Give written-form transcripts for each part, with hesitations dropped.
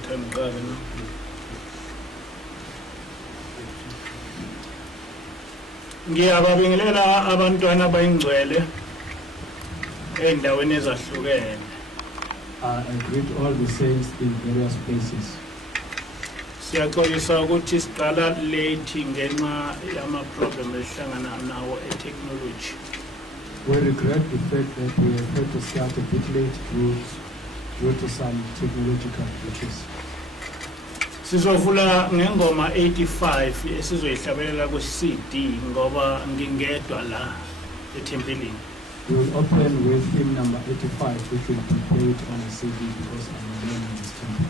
time ago. Ngiyababingelela abantwana abayingcwele endaweni ezahlukene. I greet all the saints in various places. Siyaxolisa ukuthi siqala late ngenxa yama-problem esihlangana nawo e-technology. We regret the fact that we have had to start a bit late due to some technological glitches. Sizovula ngengoma 85 esizoyihlabelela ku-CD ngoba ngingedwa la ethempelini. We will open with hymn number 85, which will be played on a CD because I'm alone in this temple.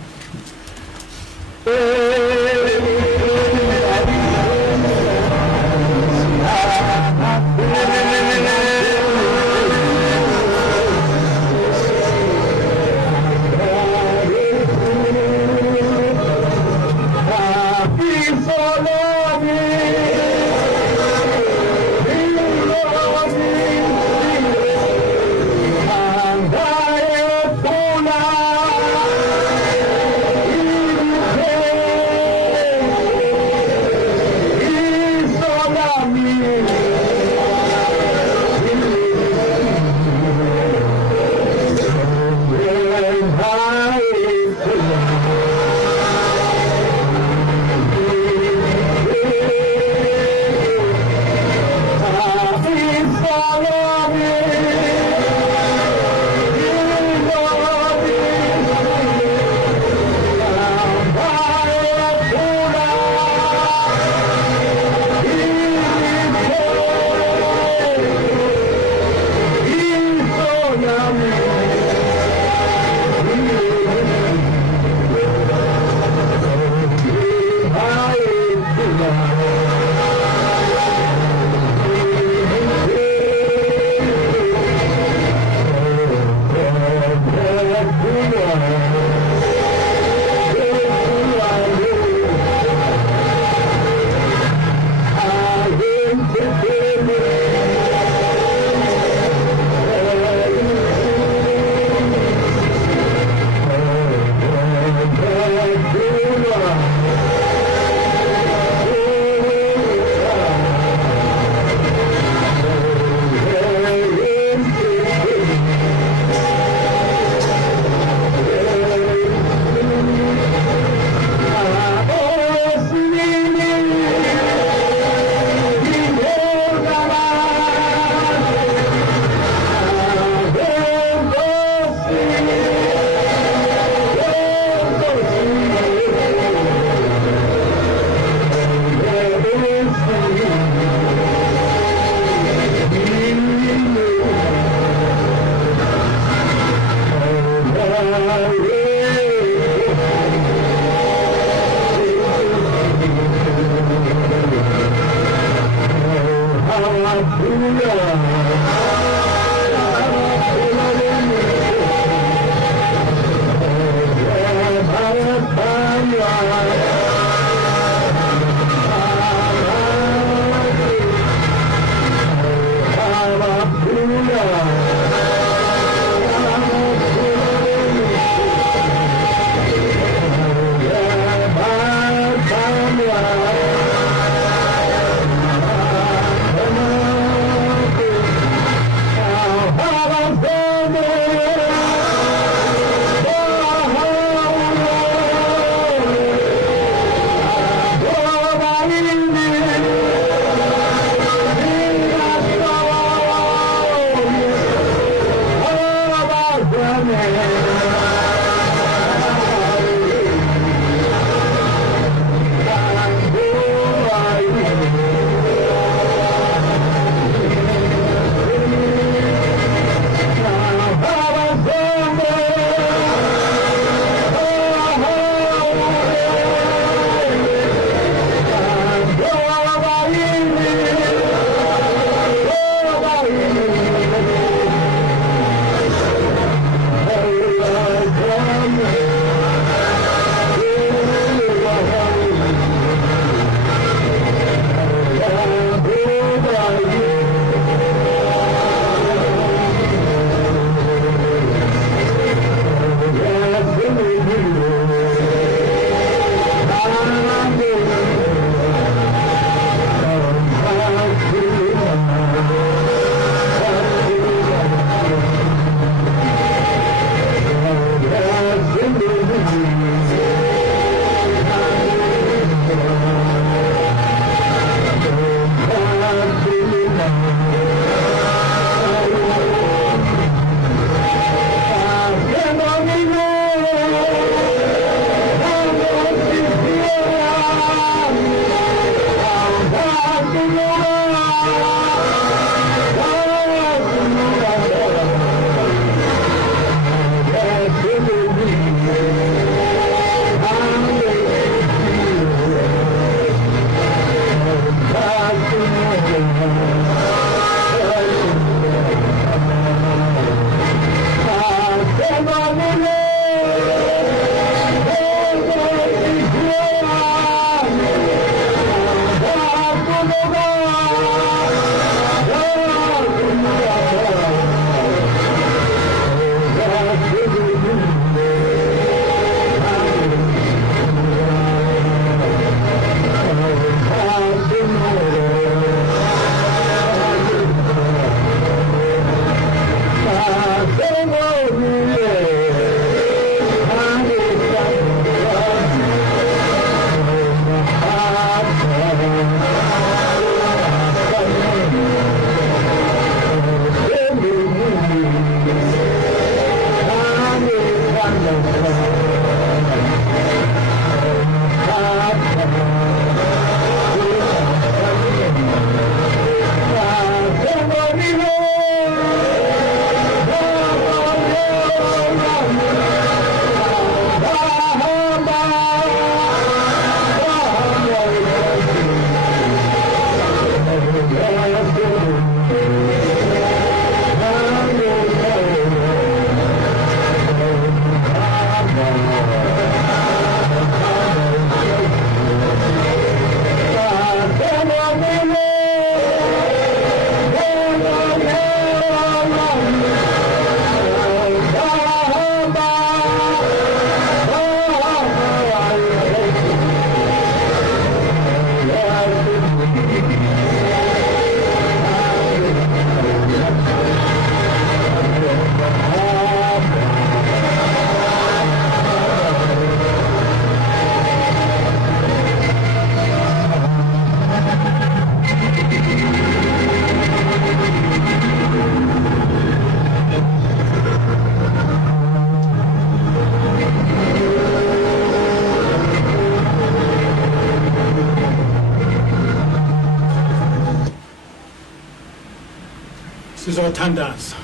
Andai pula Sizothandaza.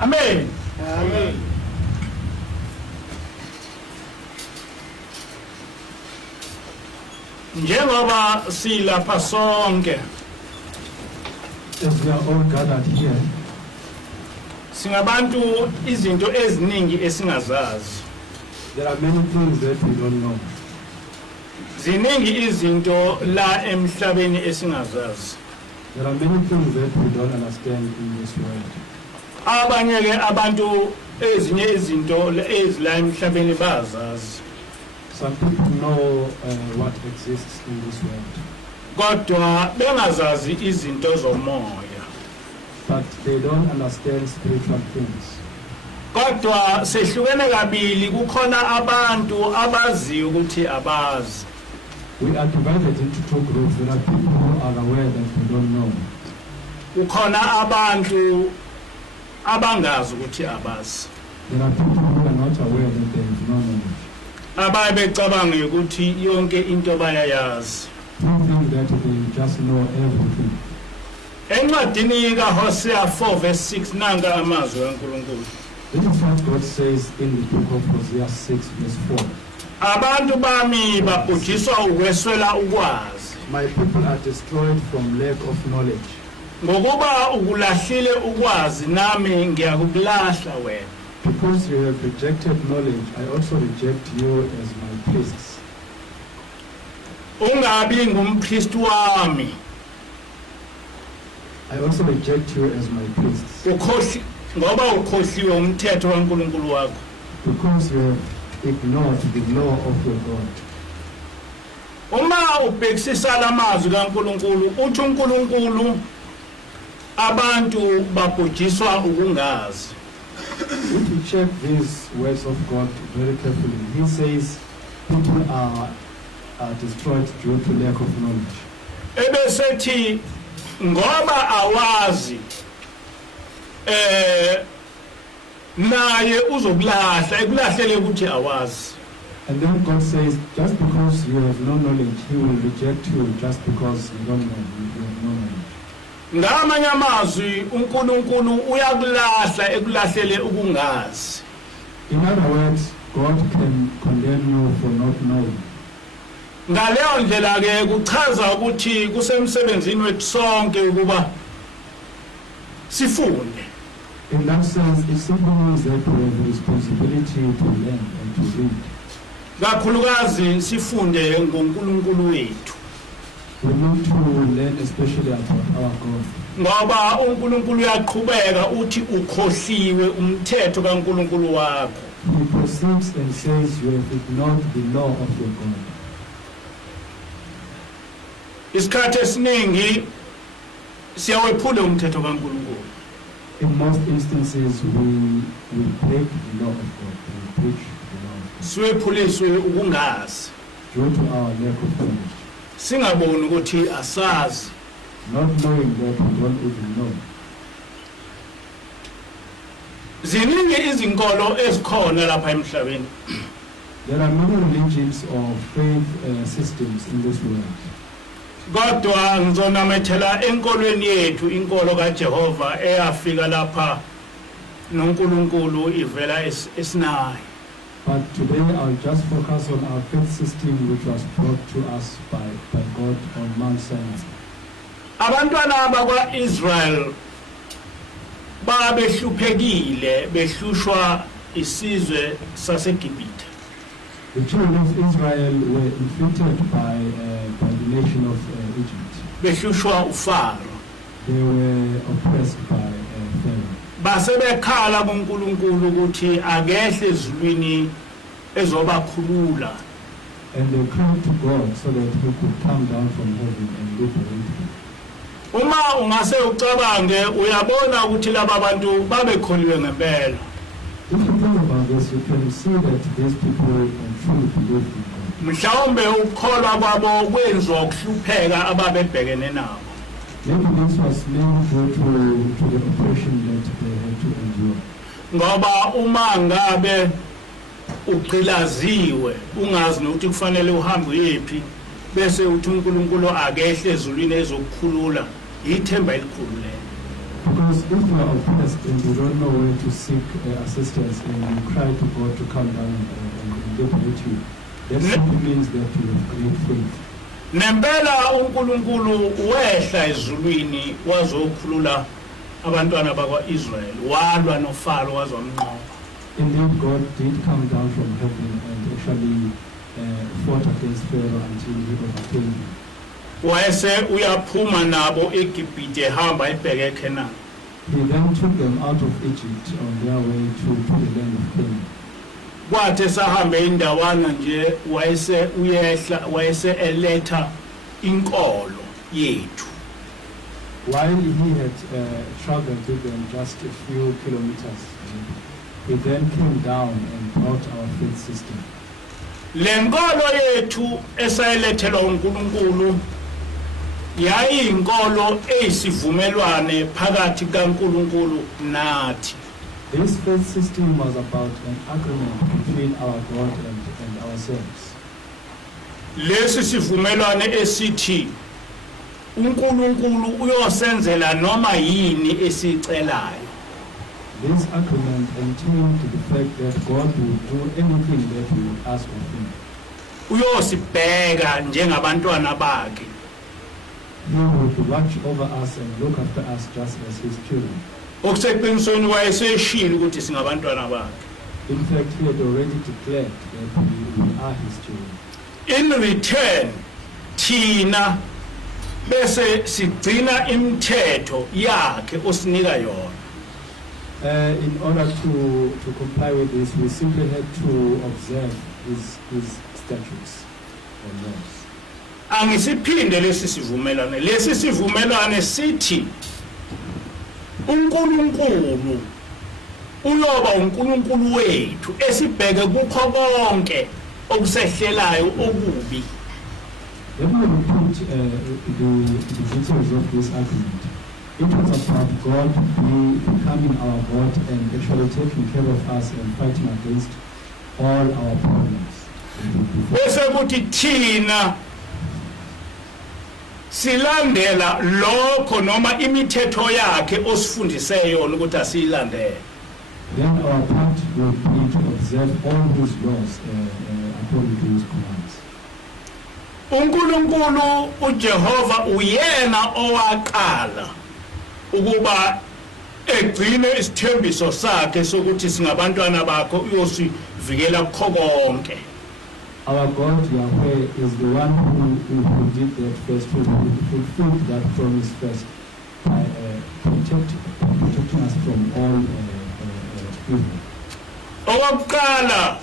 Amen. Amen. Njengoba silapha sonke As we are all gathered here, singabantu izinto eziningi esingazazi. there are many things that we don't know. Ziningi izinto la emhlabeni esingazazi. There are many things that we don't understand in this world. Abanye ke abantu ezinye izinto ezila emhlabeni bazazi. Some people know what exists in this world, Kodwa bengazazi izinto zomoya. but they don't understand spiritual things. Kodwa sehlukene kabili, kukhona abantu abaziyo ukuthi abazi. We are divided into two groups. There are people who are aware that they don't know. Kukhona abantu abangazi ukuthi abazi. There are people who are not aware that there is no knowledge. Abaye becabanga ukuthi yonke into bayayazi. Who think that they just know everything. Encwadini kaHosea 4 verse 6 nanga amazwi kaNkulunkulu. This is what God says in the book of Hosea 6 verse 4. Abantu bami babhujiswa ukweswela ukwazi. My people are destroyed from lack of knowledge. Ngokuba ukulahlile ukwazi nami ngiyakulahla wena. Because you have rejected knowledge, I also reject you as my priests. Ungabi ngumpriest wami. I also reject you as my priests. Ukhohli ngoba ukhohliwe umthetho kaNkulunkulu wakho. Because you have ignored the law of your God. Uma ubhekisisa lamazwi kaNkulunkulu, uthi uNkulunkulu abantu babhujiswa ukungazi. If you check these words of God very carefully, he says people are destroyed due to lack of knowledge. Ebesethi ngoba awazi naye uzokulahla ekulahlele ukuthi awazi. And then God says, just because you have no knowledge, he will reject you just because you don't know, you have no knowledge. Ngamanye amazwi uNkulunkulu uyakulahla ekulahlele ukungazi. In other words, God can condemn you for not knowing. Ngaleyo ndlela ke kuchaza ukuthi kusemsebenzini wethu sonke ukuba sifunde. In that sense, it simply means that we have the responsibility to learn and to read. Kakhulukazi sifunde ngoNkulunkulu wethu. We need to learn especially about our God. Ngoba uNkulunkulu uyaqhubeka uthi ukhohliwe umthetho kaNkulunkulu wakho. He proceeds and says you have ignored the law of your God. Isikhathi esiningi siyawephula umthetho kaNkulunkulu. In most instances, we break the law of God. We breach the law of God Siwephuliswe ukungazi. due to our lack of knowledge. Singaboni ukuthi asazi. Not knowing that we don't even know. Ziningi izinkolo ezikhona lapha emhlabeni. There are many religions or faith systems in this world. Kodwa ngizonamethela enkolweni yethu, inkolo kaJehova eyafika lapha noNkulunkulu ivela eSinayi. But today I'll just focus on our faith system which was brought to us by God on Mount Sinai. Abantwana bakwaIsrael babehluphekile behlushwa isizwe saseGibhithe. The children of Israel were inflicted by the nation of Egypt. Behlushwa uFaro. They were oppressed by Pharaoh. Basebekhala kuNkulunkulu ukuthi akehle ezulwini ezobakhulula. And they cried to God so that he could come down from heaven and liberate them. Uma ungase ucabange uyabona ukuthi laba bantu babekholiwe ngempela. If you think about this, you can see that these people truly believed in God. Mhlawumbe ukukholwa kwabo kwenzwa ukuhlupheka ababebhekene nabo. Maybe this was mainly due to the oppression that they had to endure. Ngoba uma ngabe ugqilaziwe ungazi nokuthi kufanele uhambe uyephi bese uthi uNkulunkulu akehle ezulwini ezokukhulula ithemba elikhulu lelo. Because if you are oppressed and you don't know where to seek assistance and you cry to God to come down and liberate you, that simply means that you have great faith. Nempela uNkulunkulu wehla ezulwini wazokhulula abantwana bakwaIsrael walwa noFaro wazomnqoba. Indeed, God did come down from heaven and actually fought against Pharaoh until he overcame him. Wayese uyaphuma nabo eGibhite hamba ebheke eKenani. He then took them out of Egypt on their way to the land of Canaan. Kwathi sahambe indawana nje wayese uyehla wayese eletha inkolo yethu. While he had traveled with them just a few kilometers, he then came down and brought our faith system. Lenkolo yethu esayilethelwa uNkulunkulu yayiyinkolo eyisivumelwane phakathi kaNkulunkulu nathi. This faith system was about an agreement between our God and ourselves. Lesi sivumelwane esithi uNkulunkulu uyosenzela noma yini esicelayo. This agreement entailed the fact that God will do anything that we will ask of him. Uyosibheka njengabantwana bakhe. He would watch over us and look after us just as his children. Okuseqinisweni wayeseshilo ukuthi singabantwana bakhe. In fact, he had already declared that we are his children. In return, thina bese sigcina imithetho yakhe osinika yona. In order to comply with this, we simply had to observe his statutes and laws. Angisiphinde lesi sivumelwane sithi uNkulunkulu uyoba uNkulunkulu wethu esibheke kukho konke okusehlelayo okubi. Let me repeat the details of this agreement. It was about God becoming our God and actually taking care of us and fighting against all our problems. Bese kuthi thina silandela lokho noma imithetho yakhe osifundise yona ukuthi asiyilandele. Then our part will be to observe all his laws according to his commands. uNkulunkulu uJehova uyena owaqala ukuba egcine isithembiso sakhe sokuthi singabantwana bakho uyosivikela kukho konke. Our God Yahweh is the one who did that first, who fulfilled that promise first by protecting us from all evil. Okokuqala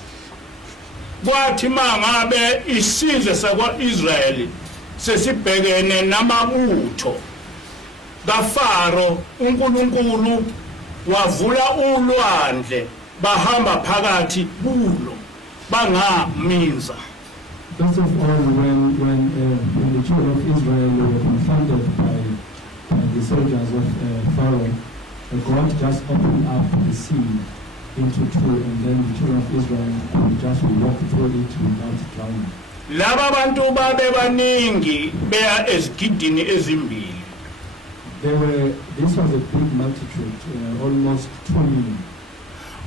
kwathi mangabe isizwe sakwaIsrael sesibhekene namabutho kaFaro, uNkulunkulu wavula ulwandle bahamba phakathi kulo bangaminza. First of all, when the children of Israel were confronted by the soldiers of Pharaoh, God just opened up the sea into two, and then the children of Israel could just walk through it without drowning. Laba bantu babe baningi beya ezigidini ezimbili. This was a big multitude, almost 2 million.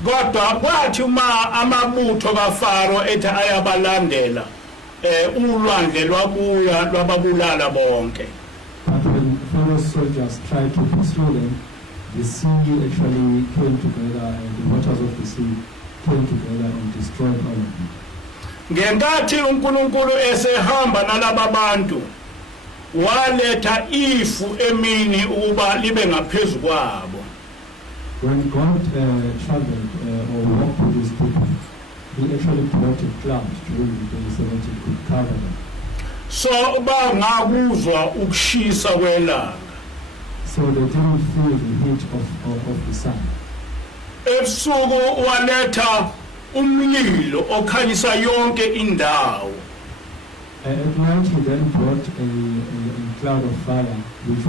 Kodwa kwathi uma amabutho kaFaro ethi ayabalandela ulwandle lwabuya lwababulala bonke. But when Pharaoh's soldiers tried to pursue them, the sea actually came together and the waters of the sea came together and destroyed all of them. Ngenkathi uNkulunkulu esehamba nalaba bantu waletha ifu emini ukuba libe ngaphezulu kwabo. When God traveled or walked with his people, he actually brought a cloud during the day so that it could cover them. So bangakuzwa ukushisa kwelanga. So they didn't feel the heat of the sun. Ebusuku waletha umlilo okhanyisa yonke indawo. At night he then brought a cloud of fire which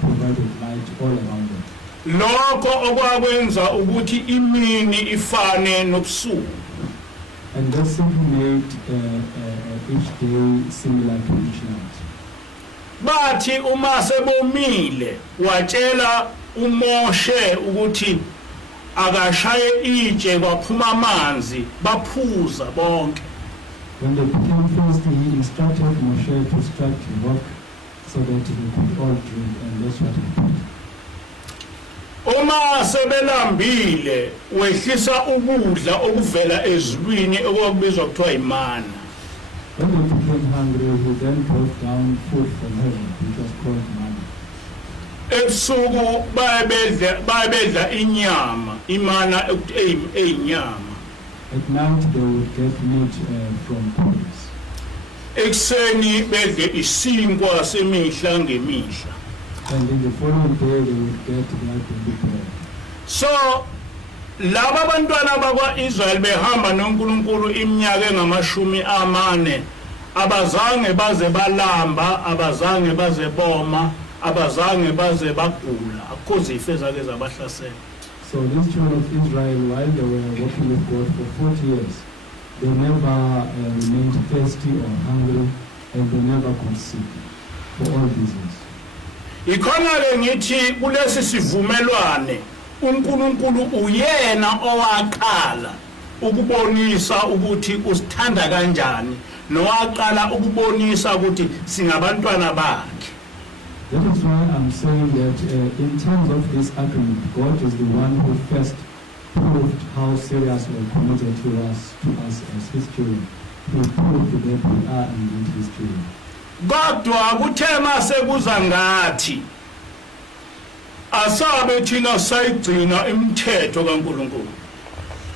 provided light all around them. lokho okwakwenza ukuthi imini ifane nobusuku. And that simply made each day similar to each night. Bathi uma sebomile watshela uMoshe ukuthi akashaye itshe kwaphuma amanzi baphuza bonke. When they became thirsty, he instructed Moshe to strike the rock so that they could all drink, and that's what he did. Uma sebelambile wehlisa ukudla okuvela ezulwini okwakubizwa kuthiwa imana. When they became hungry, he then brought down food from heaven, which was called manna. Ebusuku bayebedla inyama, imana eyinyama. At night they would get meat from pigs. Ekseni bedle isinkwa semihla ngemihla. And in the following day they would get their daily bread. So laba bantwana bakwa-Israyeli behamba noNkulunkulu iminyaka engamashumi amane abazange baze balamba, abazange baze boma, abazange baze bagula, akukho zifo ezake zabahlasela. So these children of Israel, while they were walking with God for 40 years, they never remained thirsty or hungry, and they never got sick for all reasons. Ikhona-ke ngithi kulesi sivumelwane uNkulunkulu uyena owaqala ukubonisa ukuthi usithanda kanjani, nowaqala ukubonisa ukuthi singabantwana bakhe. That is why I'm saying that in terms of this agreement, God is the one who first proved how serious or committed he was to us as his children. He proved that we are indeed his children. Kodwa kuthe mase kuza ngathi asabe thina sayigcina imithetho kaNkulunkulu.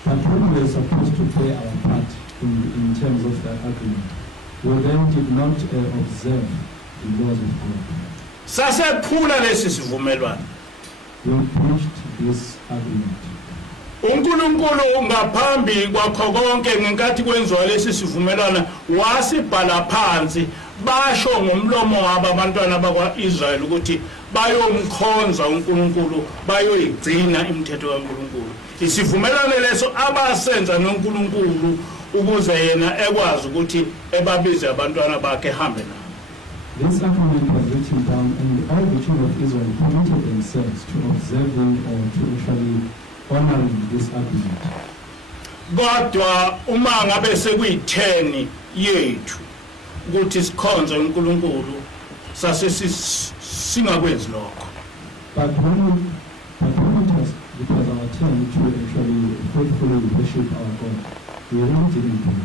But when we were supposed to play our part in terms of that agreement, we then did not observe the laws of God. Sasephula lesi sivumelwano. We breached this agreement. uNkulunkulu ngaphambi kwakho konke ngenkathi kwenziwa lesi sivumelwano wasibhala phansi, basho ngomlomo wabo abantwana bakwa-Israyeli ukuthi bayomkhonza uNkulunkulu, bayoyigcina imithetho kaNkulunkulu. Isivumelwano leso abasenza noNkulunkulu ukuze yena ekwazi ukuthi ebabize abantwana bakhe ehambe nabo. This agreement was written down, and all the children of Israel committed themselves to observing or to actually honoring this agreement. Kodwa uma ngabe sekuyi-10 yethu ukuthi sikhonze uNkulunkulu sase singakwenzi lokho. But when it was our turn to actually faithfully worship our God, we really didn't do it.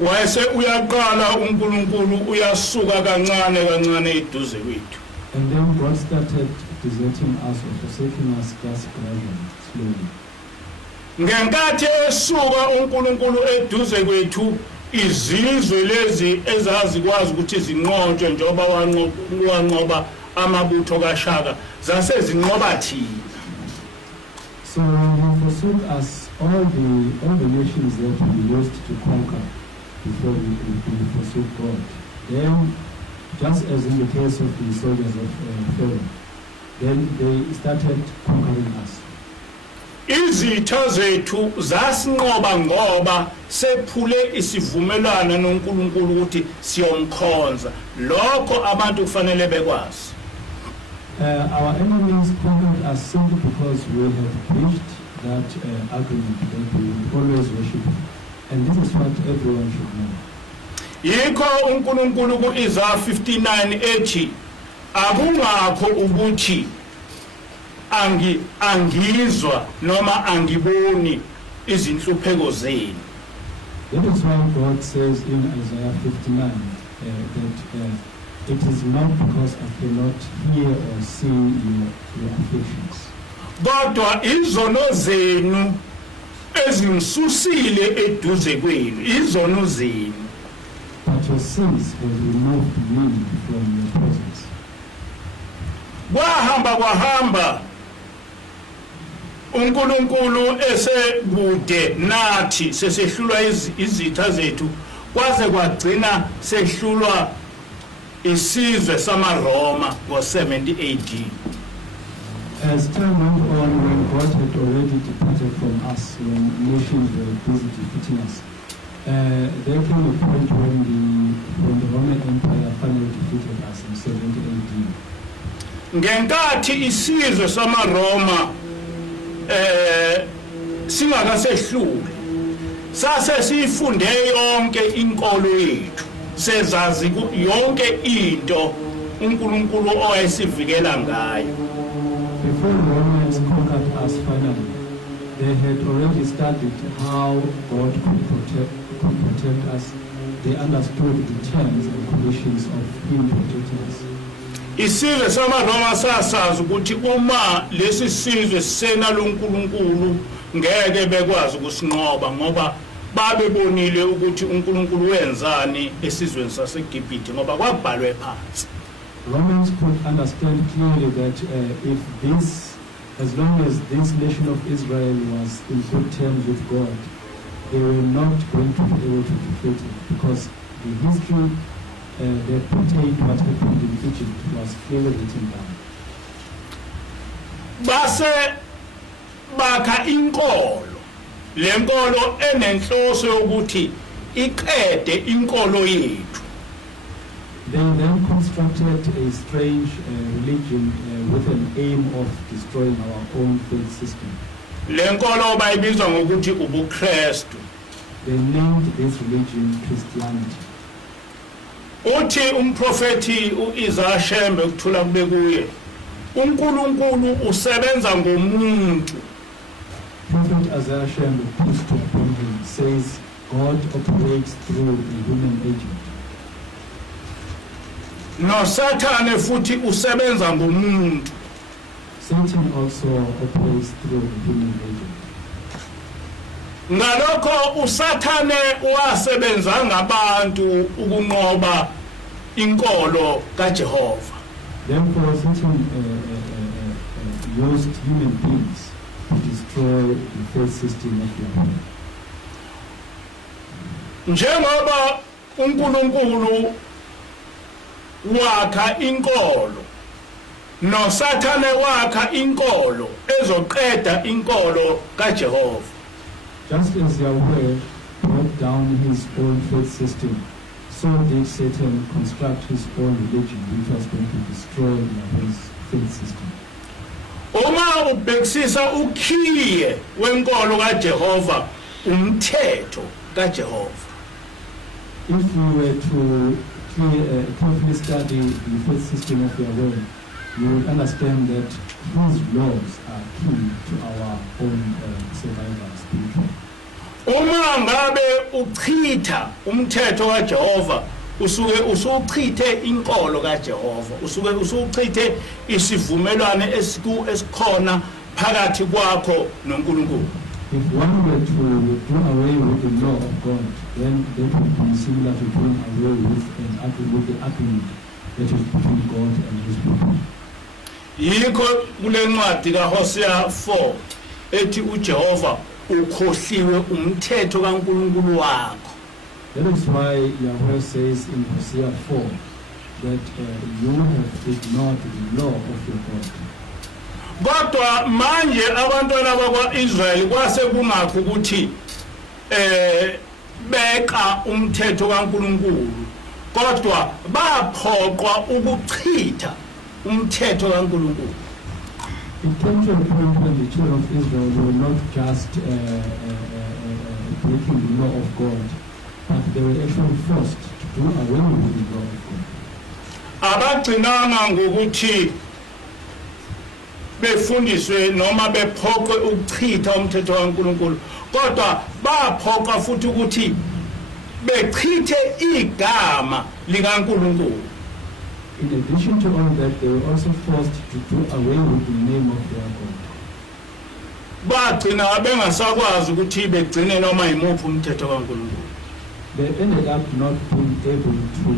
Wayese uyaqala uNkulunkulu uyasuka kancane kancane eduze kwethu. And then God started deserting us or forsaking us just gradually, slowly. Ngenkathi esuka uNkulunkulu eduze kwethu, izizwe lezi ezazikwazi ukuthi zinqotshwe njengoba wanqoba amabutho kaShaka zase zinqoba thina. So he forsook us, all the nations that we used to conquer before we forsook God. Then, just as in the case of the soldiers of Pharaoh, then they started conquering us. Izitha zethu zasinqoba ngoba sephule isivumelwano noNkulunkulu ukuthi siyomkhonza. Lokho abantu kufanele bekwazi. Our enemies conquered us simply because we have breached that agreement that we will always worship. And this is what everyone should know. Yikho uNkulunkulu ku-Isaiah 59 ethi akungakho ukuthi angizwa noma angiboni izinhlupheko zenu. That is why God says in Isaiah 59 that it is not because I cannot hear or see your afflictions. Kodwa izono zenu ezimsusile eduze kwenu, izono zenu. But your sins have removed me from your presence. Kwahamba uNkulunkulu esekude nathi sesehlulwa izitha zethu, kwaze kwagcina sehlulwa isizwe samaRoma ngo-70 AD. As time went on, when God had already departed from us, when nations were busy defeating us, there came a point when the Roman Empire finally defeated us in 70 AD. Ngenkathi isizwe samaRoma singakasehluli sase sifunde yonke inkolo yethu sezazi yonke into uNkulunkulu owayesivikela ngayo. Before the Romans conquered us finally, they had already studied how God could protect us. They understood the terms and conditions of Him protecting us. Isizwe samaRoma sasazi ukuthi uma lesi sizwe sena loNkulunkulu ngeke bekwazi ukusinqoba ngoba babebonile ukuthi uNkulunkulu wenzani esizweni saseGibhithe ngoba kwabhalwe phansi. Romans could understand clearly that as long as this nation of Israel was in good terms with God, they were not going to be able to defeat it, because the history that pertained what happened in Egypt was clearly written down. Base bakha inkolo, lenkolo enenhloso yokuthi iqede inkolo yethu. They then constructed a strange religion with an aim of destroying our own faith system. Lenkolo bayibizwa ngokuthi ubuKristu. They named this religion Christianity. Uthi umprofeti uIsaiah Shembe ukuthula kube kuye uNkulunkulu usebenza ngomuntu. Prophet Isaiah Shembe, peace be upon him, says God operates through a human agent. No Satan futhi usebenza ngomuntu. Satan also operates through a human agent. Ngalokho uSathane wasebenza ngabantu ukunqoba inkolo kaJehova. Therefore Satan used human beings to destroy the faith system of Yahweh. Njengoba uNkulunkulu wakha inkolo noSathane wakha inkolo ezoqeda inkolo kaJehova. Just as Yahweh broke down his own faith system, so did Satan construct his own religion, which was going to destroy Yahweh's faith system. Uma ubhekisisa ukhiye wenkolo kaJehova umthetho kaJehova. If we were to carefully study the faith system of Yahweh, you will understand that his laws are key to our own survival spiritually. Uma ngabe uchitha umthetho kaJehova usuke usuchithe inkolo kaJehova, usuke usuchithe isivumelwano esikhona phakathi kwakho noNkulunkulu. If one were to do away with the law of God, then that would be similar to doing away with the agreement that is between God and his people. Yikho kule ncwadi kaHosea 4 ethi uJehova ukhohliwe umthetho kaNkulunkulu wakho. That is why Yahweh says in Hosea 4 that you have ignored the law of your God. Kodwa manje abantwana bakwaIsrael kwase kungakho ukuthi beqa umthetho kaNkulunkulu, kodwa baphoqwa ukuchitha umthetho kaNkulunkulu. It came to a point when the children of Israel were not just breaking the law of God, but they were actually forced to do away with the law of God. Abagcinanga ngokuthi befundiswe noma bephoqwe ukuchitha umthetho kaNkulunkulu, kodwa baphoqwa futhi ukuthi bechithe igama likaNkulunkulu. In addition to all that, they were also forced to do away with the name of their God. Bagcina bengasakwazi ukuthi begcine noma imuphi umthetho kaNkulunkulu. They ended up not being able to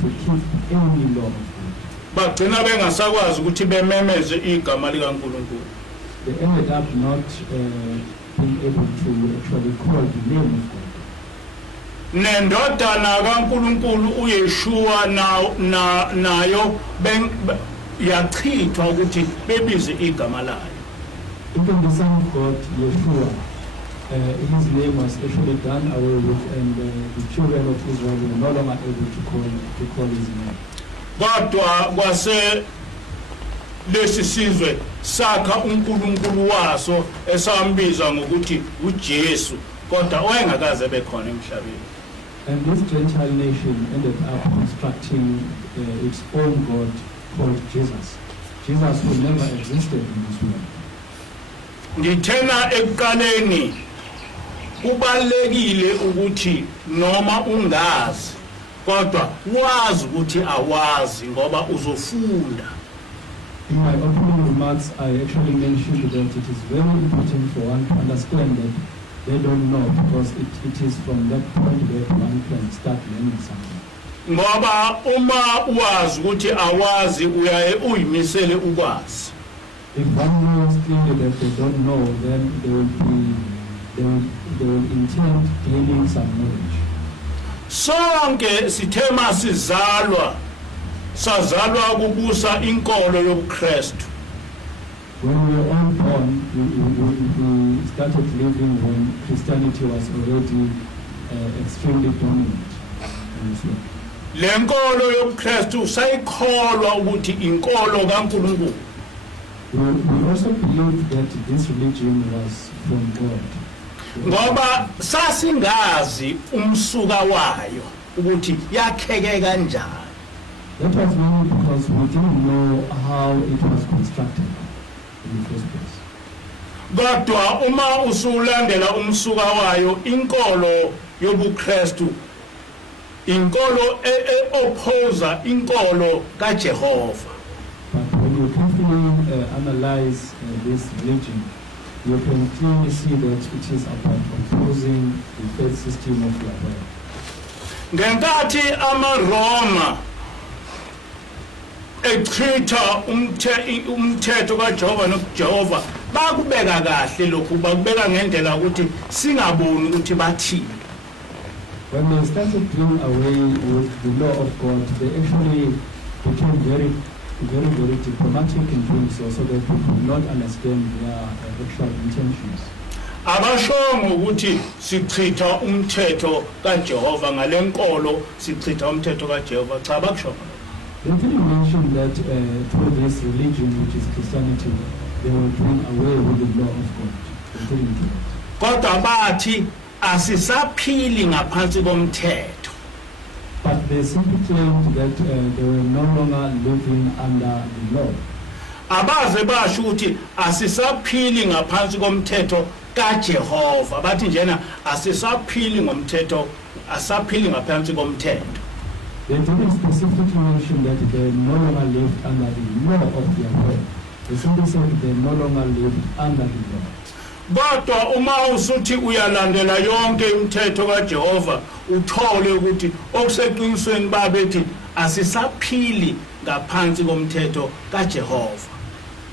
keep any law of God. Bagcina bengasakwazi ukuthi bememeze igama likaNkulunkulu. They ended up not being able to actually call the name of God. nendodana kaNkulunkulu uYeshua nayo yachithwa ukuthi bebize igama layo. Even the Son of God, Yeshua, his name was actually done away with, and the children of Israel were no longer able to call his name. Kodwa kwase lesi sizwe sakha uNkulunkulu waso esambiza ngokuthi uJesu, kodwa wayengakaze bekhona emhlabeni. And this Gentile nation ended up constructing its own God called Jesus. Jesus who never existed in this world. Ngithena ekuqaleni kubalekile ukuthi noma ungazi kodwa wazi ukuthi awazi ngoba uzofunda. In my opening remarks, I actually mentioned that it is very important for one to understand that they don't know, because it is from that point that one can start learning something. Ngoba uma wazi ukuthi awazi uyaye uyimisele ukwazi. If one knows clearly that they don't know, then they will intend gaining some knowledge. Sonke sithema sazalwa kubusa inkolo yobuKristu. When we were all born, we started living when Christianity was already extremely dominant in this world. Le nkolo yobuKristu sayikholwa ukuthi inkolo kaNkulunkulu. We also believe that this religion was from God. Ngoba sasingazi umsuka wayo ukuthi yakheke kanjani. That was mainly because we didn't know how it was constructed in the first place. Kodwa uma usulandela umsuka wayo inkolo yobuKristu, inkolo opposa inkolo kaJehova. But when you carefully analyze this religion, you can clearly see that it is about opposing the faith system of Yahweh. Ngenkathi amaRoma echitha umthetho kaJehova noJehova bakubeka kahle lokhu, bakubeka ngendlela ukuthi singaboni ukuthi bathini. When they started doing away with the law of God, they actually became very diplomatic in doing so that people could not understand their actual intentions. Abashongo ukuthi sichitha umthetho kaJehova ngalenkolo sichitha umthetho kaJehova, cha bakushongo. They didn't mention that through this religion, which is Christianity, they were doing away with the law of God. They didn't do it. Kodwa bathi asisaphili ngaphansi komthetho. But they simply claimed that they were no longer living under the law. Abaze basho ukuthi asisaphili ngaphansi komthetho kaJehova, bathi njena asisaphili ngomthetho, asaphili ngaphansi komthetho. They didn't specifically mention that they no longer lived under the law of Yahweh. They simply said they no longer lived under the law. Kodwa uma usuthi uyalandela yonke imithetho kaJehova, uthole ukuthi okuseqinisweni babethi asisaphili ngaphansi komthetho kaJehova.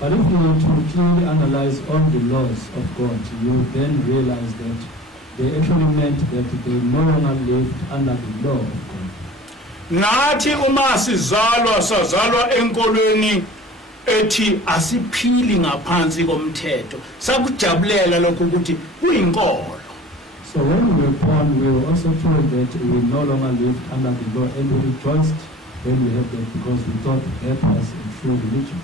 But if you were to clearly analyze all the laws of God, you then realize that they actually meant that they no longer lived under the law of God. Nathi uma sazalwa enkolweni ethi asiphili ngaphansi komthetho, sakujabulela lokho ukuthi kuyinkolo. So when we were born, we were also told that we no longer lived under the law, and we rejoiced when we heard that, because we thought that was a true religion.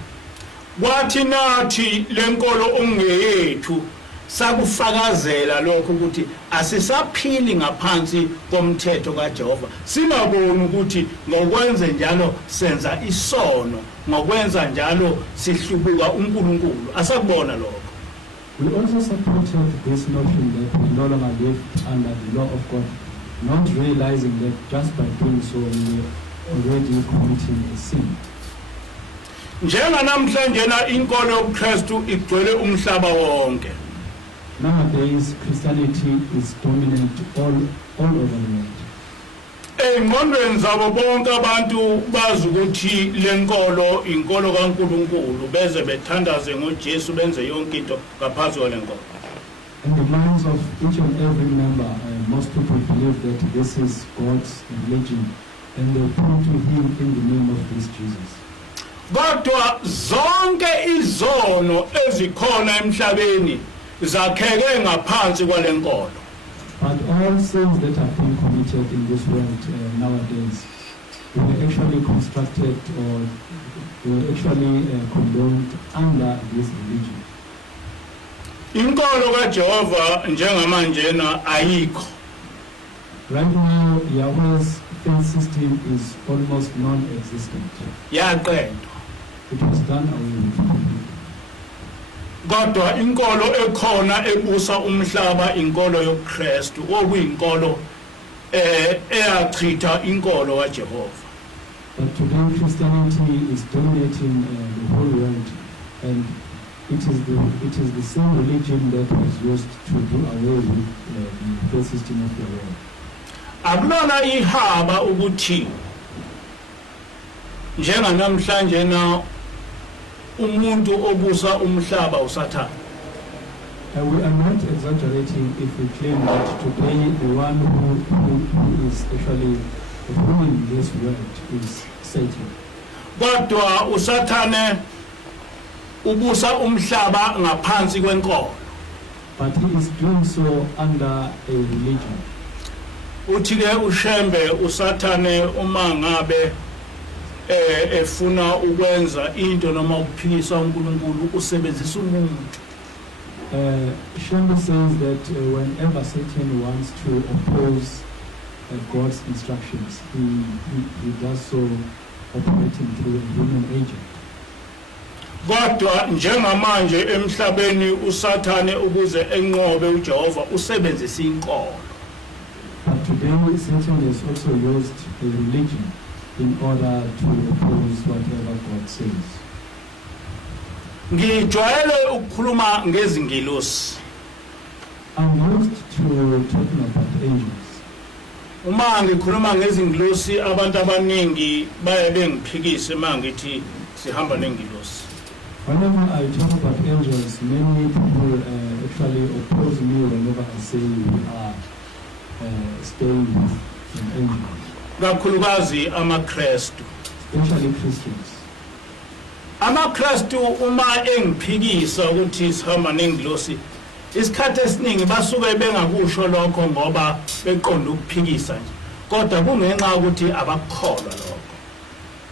Kwathi nathi lenkolo ongeyethu sakufakazela lokho ukuthi asisaphili ngaphansi komthetho kaJehova, singaboni ukuthi ngokwenza njalo senza isono, ngokwenza njalo sihlubuka uNkulunkulu, asakubona lokho. We also supported this notion that we no longer lived under the law of God, not realizing that just by doing so we were already committing a sin. Njenga namhlanje na inkolo yobuKristu igcwele umhlaba wonke. Nowadays, Christianity is dominant all over the world. Engqondweni zabo bonke abantu bazi ukuthi lenkolo inkolo kaNkulunkulu, beze bethandaze ngoJesu, benze yonke into ngaphansi kwalenkolo. In the minds of each and every member, most people believe that this is God's religion, and they come to Him in the name of this Jesus. Kodwa zonke izono ezikhona emhlabeni zakheke ngaphansi kwalenkolo. But all sins that have been committed in this world nowadays were actually constructed or were actually condoned under this religion. Inkolo kaJehova njengamanjena ayikho. Right now, Yahweh's faith system is almost non-existent. Yaqedwa. It was done away with. Kodwa inkolo ekhona ebusa umhlaba inkolo yoKristu okuyinkolo eyachitha inkolo kaJehova. But today Christianity is dominating the whole world, and it is the same religion that was used to do away with the faith system of the world. Akulona ihaba ukuthi njenganamhlanje na umuntu obusa umhlaba uSathane. We are not exaggerating if we claim that today the one who is actually ruling this world is Satan. Kodwa uSathane ubusa umhlaba ngaphansi kwenkolo. But he is doing so under a religion. Uthi-ke uShembe uSathane uma ngabe efuna ukwenza into noma ukuphikisa uNkulunkulu usebenzisa umuntu. Shembe says that whenever Satan wants to oppose God's instructions, he does so operating through a human agent. Kodwa njengamanje emhlabeni uSathane ukuze enqobe uJehova usebenzisa inkolo. But today Satan has also used a religion in order to oppose whatever God says. Ngijwayele ukukhuluma ngezingilosi. I'm used to talking about angels. Uma ngikhuluma ngezingilosi abantu abaningi baye bengiphikise mangithi sihamba nengilosi. Whenever I talk about angels, many people actually oppose me whenever I say we are staying with an angel. Kakhulukazi amaKristu. Especially Christians. AmaKristu uma engiphikisa ukuthi sihamba nengilosi isikhathi esiningi basuke bengakusho lokho ngoba beqonda ukuphikisa nje. Kodwa kungenxa ukuthi abakholwa lokho.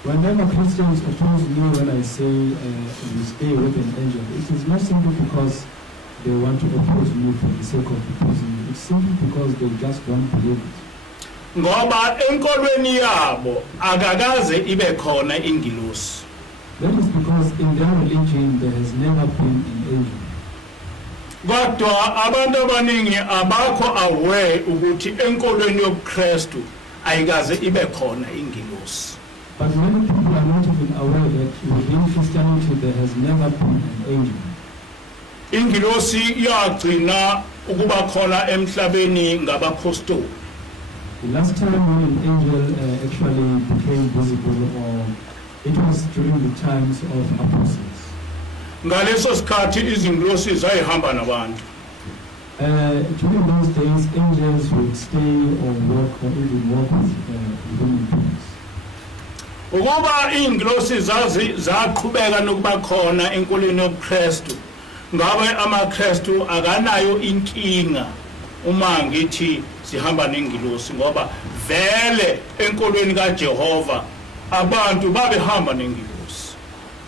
Whenever Christians oppose me when I say we stay with an angel, it is not simply because they want to oppose me for the sake of opposing me. It's simply because they just don't believe it. Ngoba enkolweni yabo akakaze ibe khona ingilosi. That is because in their religion there has never been an angel. Kodwa abantu abaningi abakho aware ukuthi enkolweni yoKristu ayikaze ibe khona ingilosi. But many people are not even aware that within Christianity there has never been an angel. Ingilosi yagcina ukuba khona emhlabeni ngabapostoli. The last time when an angel actually became visible, or it was during the times of apostles. Ngaleso sikhathi izingilosi zayihamba nabantu. During those days, angels would stay or walk or even walk with human beings. Ukuba ingilosi zaqhubeka nokuba khona enkolweni yoKristu, ngabe amaKristu akanayo inkinga uma ngithi sihamba nengilosi ngoba vele enkolweni kaJehova abantu babehamba nengilosi.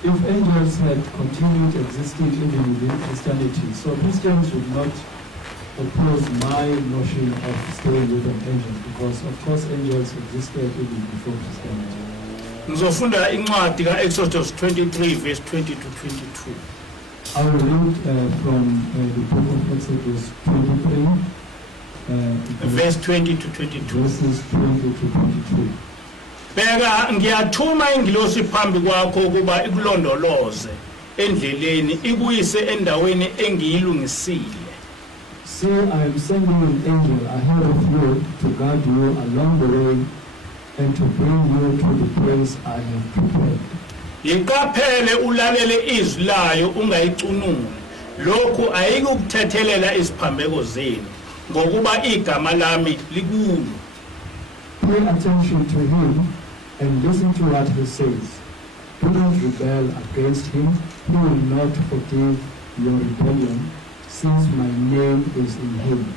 If angels had continued existing even within Christianity, so Christians would not oppose my notion of staying with an angel, because of course angels existed even before Christianity. Ngizofunda incwadi kaExodus 23 verse 20 to 22. I will read from the book of Exodus 23, verse 20 to 22. verses 20 to 22. Beka ngiyathuma ingilosi phambi kwakho ukuba ikulondoloze endleleni ikuyise endaweni engiyilungisile. See, I am sending an angel ahead of you to guide you along the way and to bring you to the place I have prepared. Yiqaphele ulalele izwi layo ungayicununi lokhu ayikukuthethelela isiphambeko zenu ngokuba igama lami likulu. Pay attention to him and listen to what he says. Do not rebel against him. He will not forgive your rebellion, since my name is in him.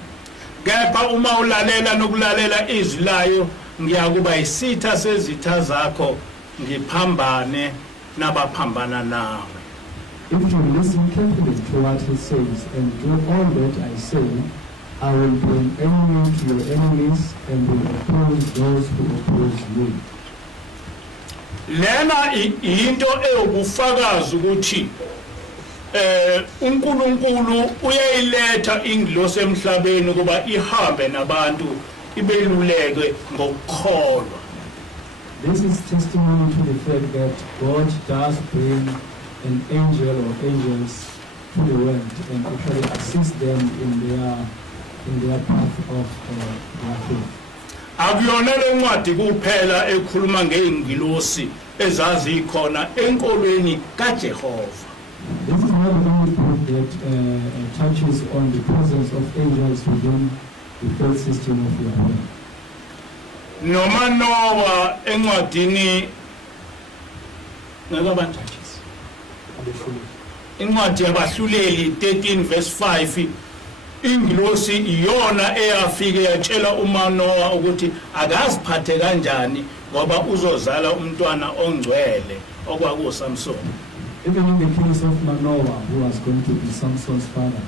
Kepha uma ulalela nokulalela izwi layo ngiyakuba isitha sezitha zakho ngiphambane nabaphambana nawe. If you listen carefully to what he says and do all that I say, I will be an enemy to your enemies and will oppose those who oppose you. Lena into eyobufakazi ukuthi uNkulunkulu uyayiletha ingilosi emhlabeni ukuba ihambe nabantu ibeluleke ngokukholwa. This is testimony to the fact that God does bring an angel or angels to the world and actually assist them in their path of their faith. Akuyona lencwadi kuphela ekhuluma ngeingilosi ezazikhona enkolweni kaJehova. This is not the only book that touches on the presence of angels within the faith system of Yahweh. Noma Noah encwadini ngakabantu incwadi yabahluleli 13 verse 5 ingilosi iyona eyafike yatshela uManoa ukuthi akaziphathe kanjani ngoba uzozala umntwana ongcwele okwakuSamson. Even in the case of Manoah, who was going to be Samson's father,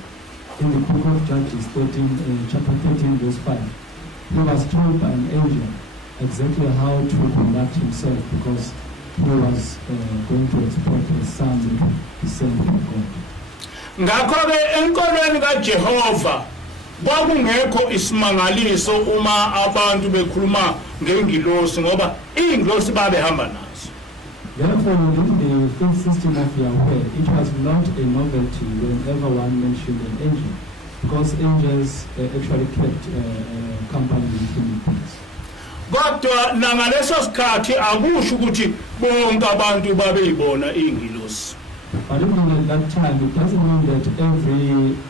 in the book of Judges 13, chapter 13 verse 5, he was told by an angel exactly how to conduct himself because he was going to expect a son that descend from God. Ngakho-ke enkolweni kaJehova kwakungekho isimangaliso uma abantu bekhuluma ngengilosi ngoba ingilosi babehamba nazo. Therefore, within the faith system of Yahweh, it was not a novelty whenever one mentioned an angel, because angels actually kept company with human beings. Kodwa nangaleso sikhathi akusho ukuthi bonke abantu babeyibona ingilosi. But even at that time, it doesn't mean that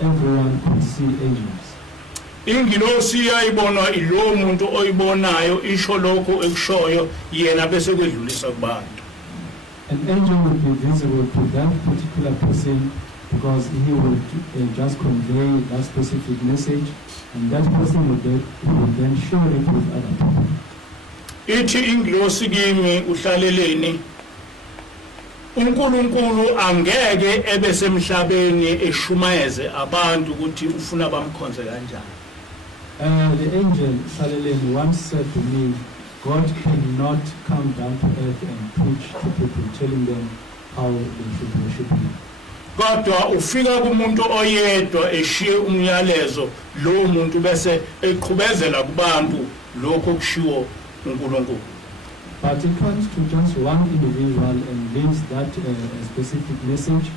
everyone could see angels. Ingilosi yayibonwa ilo muntu oyibonayo isho lokho ekushoyo yena bese kwedlulisa kubantu. An angel would be visible to that particular person because he would just convey that specific message, and that person would then share it with other people. Ithi ingilosi kimi uhlaleleni uNkulunkulu angeke ebesemhlabeni eshumayeze abantu ukuthi ufuna bamkhonze kanjani. The angel Salelen once said to me, God cannot come down to earth and preach to people, telling them how they should worship him. Kodwa ufika kumuntu oyedwa eshiye umyalezo lo muntu bese eqhubezela kubantu lokho kushiwo uNkulunkulu. But he comes to just one individual and leaves that specific message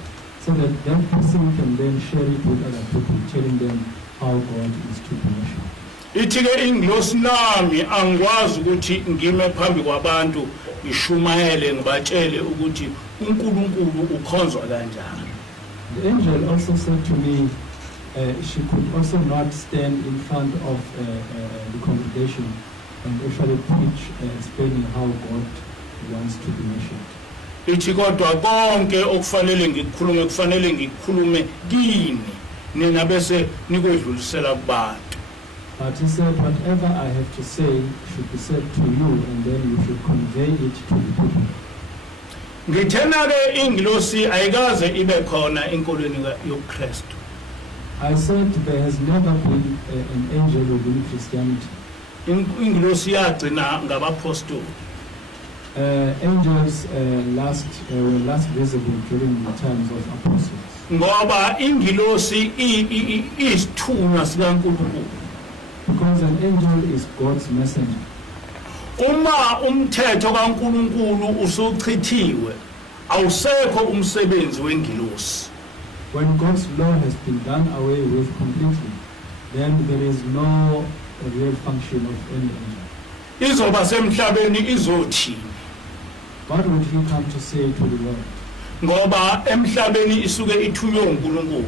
so that that person can then share it with other people, telling them how God is to be worshipped. Ithi-ke ingilosi nami angikwazi ukuthi ngime phambi kwabantu ngishumayele ngibatshele ukuthi uNkulunkulu ukhonzwa kanjani. The angel also said to me she could also not stand in front of the congregation and actually preach explaining how God wants to be worshipped. Ithi kodwa konke okufanele ngikukhulume kufanele ngikukhulume kini nina bese nikwedlulisela kubantu. But he said, whatever I have to say should be said to you, and then you should convey it to the people. Ngithena-ke ingilosi ayikaze ibe khona enkolweni yobuKristu. I said there has never been an angel within Christianity. Ingilosi yagcina ngabapostoli. Angels were last visible during the times of apostles. Ngoba ingilosi isithunywa sikaNkulunkulu. Because an angel is God's messenger. Uma umthetho kaNkulunkulu usuchithiwe awusekho umsebenzi wengilosi. When God's law has been done away with completely, then there is no real function of any angel. Izoba semhlabeni izothini? What would he come to say to the world? Ngoba emhlabeni isuke ithunywe uNkulunkulu.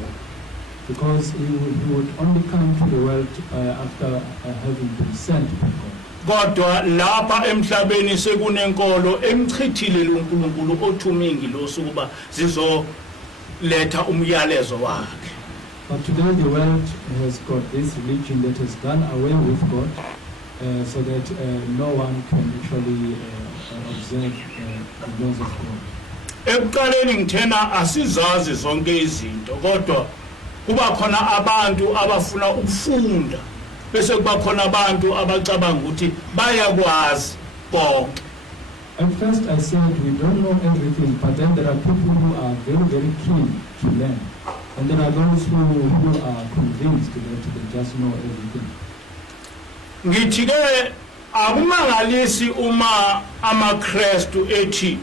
because he would only come to the world after having been sent by God. Kodwa lapha emhlabeni sekunenkolo emchithile uNkulunkulu othume ingilosi ukuba zizoletha umyalezo wakhe. But today the world has got this religion that has done away with God, so that no one can actually observe the laws of God. Ekuqaleni ngithena asizazi zonke izinto kodwa kuba khona abantu abafuna ukufunda bese kuba khona abantu abacabanga ukuthi bayakwazi konke. At first I said we don't know everything, but then there are people who are very, very keen to learn. And there are those who are convinced that they just know everything. Ngithi ke akumangalisi uma amaKristu ethi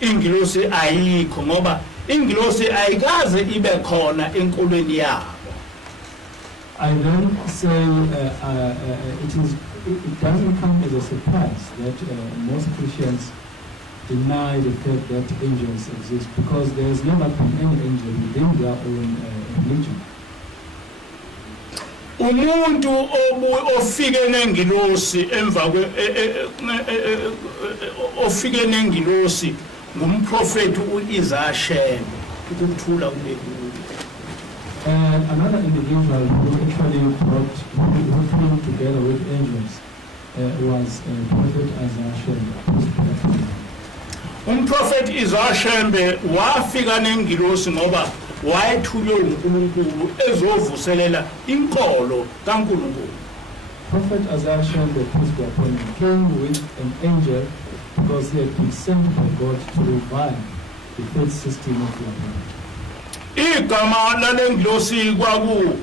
ingilosi ayikho ngoba ingilosi ayikaze ibe khona enkolweni yabo. I don't say it doesn't come as a surprise that most Christians deny the fact that angels exist, because there has never been any angel within their own religion. Umuntu ofike nengilosi emva ofike nengilosi ngumprofeti uIsaiah ukuthula kube kuye. Another individual who actually who came together with angels was Prophet Isaiah. Umprofeti Isaiah wafika nengilosi ngoba wayethulwe uNkulunkulu ezovuselela inkolo kaNkulunkulu. Prophet Isaiah came with an angel because he had been sent by God to revive the faith system of Abantu. Igama lalengilosi kwaku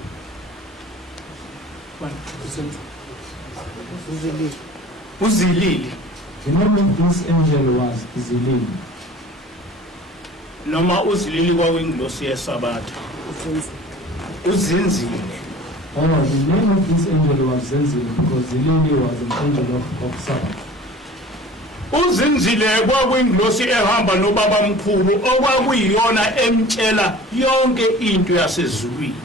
Uzilili. The name of this angel was Zilili. Noma uzilili kwakuyingilosi yeSabatha. Uzinzile. Oh, the name of this angel was Zilili because Zilili was an angel of Sabbath. Uzinzile kwakuyingilosi ehamba nobaba mkhulu okwakuyiyona emtshela yonke into yasezulwini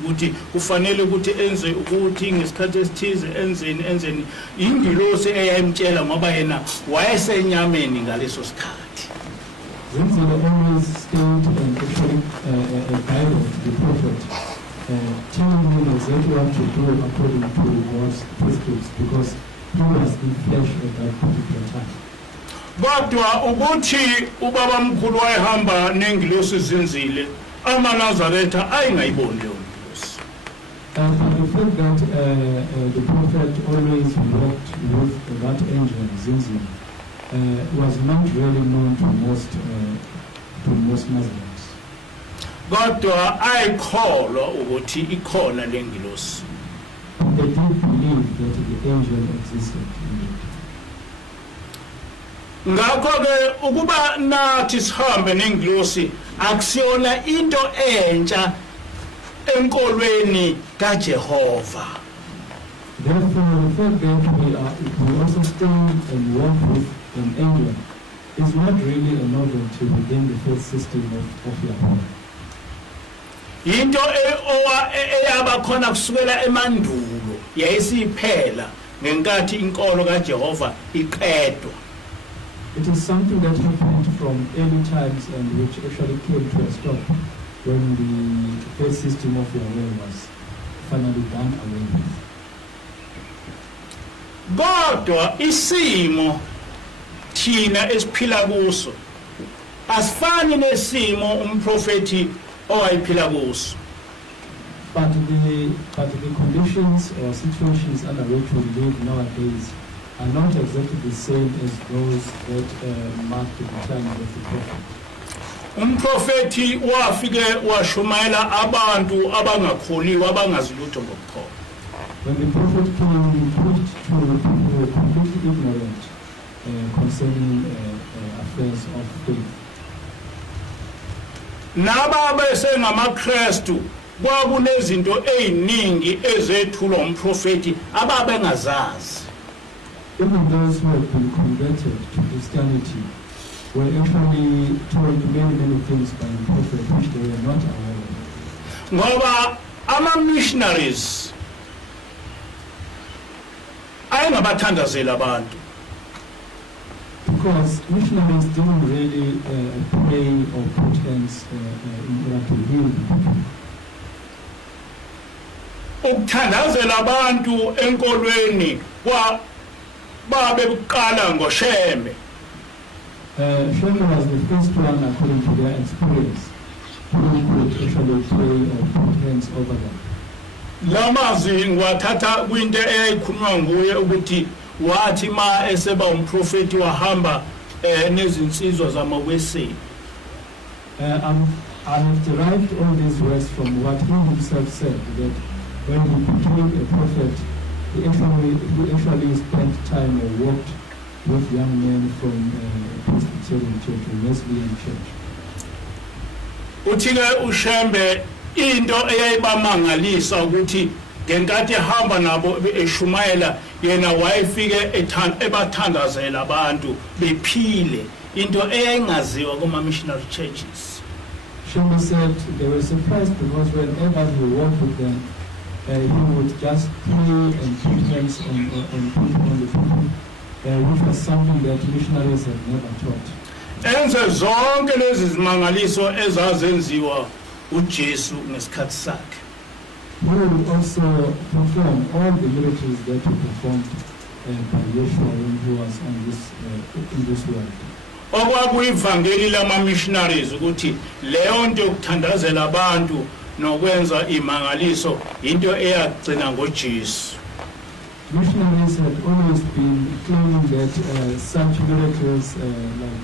ukuthi kufanele ukuthi enze ukuthi ngesikhathi esithize enzeni ingilosi eyayimtshela ngoba yena wayesenyameni ngaleso sikhathi. Zilili always stayed and actually guided the prophet, telling him exactly what to do according to God's prescriptions, because he was in flesh at that particular time. Kodwa ukuthi ubaba mkhulu wayehamba nengilosi zinzile amaNazaretha ayingayiboni leyo ngilosi. And the fact that the prophet always walked with that angel Zinzile was not really known to most Muslims. Kodwa ayikholwa ukuthi ikhona lengilosi. They did believe that the angel existed indeed. Ngakho ke ukuba nathi sihambe nengilosi akusiyona into entsha enkolweni kaJehova. Therefore, the fact that we also stand and walk with an angel is not really a novelty within the faith system of Yahweh. Into eyaba khona kusukela emandulo yayisiphela ngenkathi inkolo kaJehova iqedwa. It is something that happened from early times and which actually came to a stop when the faith system of Yahweh was finally done away with. Kodwa isimo thina esiphila kuso asifani nesimo umprofeti owayiphila kuso. But the conditions or situations under which we live nowadays are not exactly the same as those that marked the time of the prophet. Umprofeti wafike washumayela abantu abangakholiwe abangazilutho ngokukholwa. When the prophet came, he preached to people who were completely ignorant concerning affairs of faith. Nababe sengamaKristu kwakunezinto eziningi ezethulwa umprofeti ababengazazi. Even those who had been converted to Christianity were actually told many things by the prophet which they were not aware of. Ngoba ama-missionaries ayengabathandazeli abantu. Because missionaries didn't really pray or put hands in order to heal people. Ukuthandazela abantu enkolweni babe kuqala ngoShembe. Shembe was the first one, according to their experience, who could actually pray or put hands over them. Lamazwi ngiwathatha kwinto eyayikhulunywa nguye ukuthi wathi ma eseba umprofeti wahamba nezinsizwa zamaweseli. I've derived all these words from what he himself said, that when he became a prophet, he actually spent time or walked with young men from Presbyterian Church or Wesleyan Church. Uthike uShembe into eyayibamangalisa ukuthi ngenkathi ehamba nabo eshumayela yena wayefike ebathandazela abantu bephile, into eyayingaziwa kuma-missionary churches. Shembe said they were surprised because whenever he walked with them, he would just pray and put hands on the people, which was something that missionaries had never taught. Enze zonke lezi zimangaliso ezazenziwa uJesu ngesikhathi sakhe. He would also perform all the miracles that he performed by Yeshua when he was in this world. Okwakuyivangeli lama-missionaries ukuthi leyo nto yokuthandazela abantu nokwenza imangaliso into eyagcina ngoJesu. Missionaries had always been claiming that such miracles, like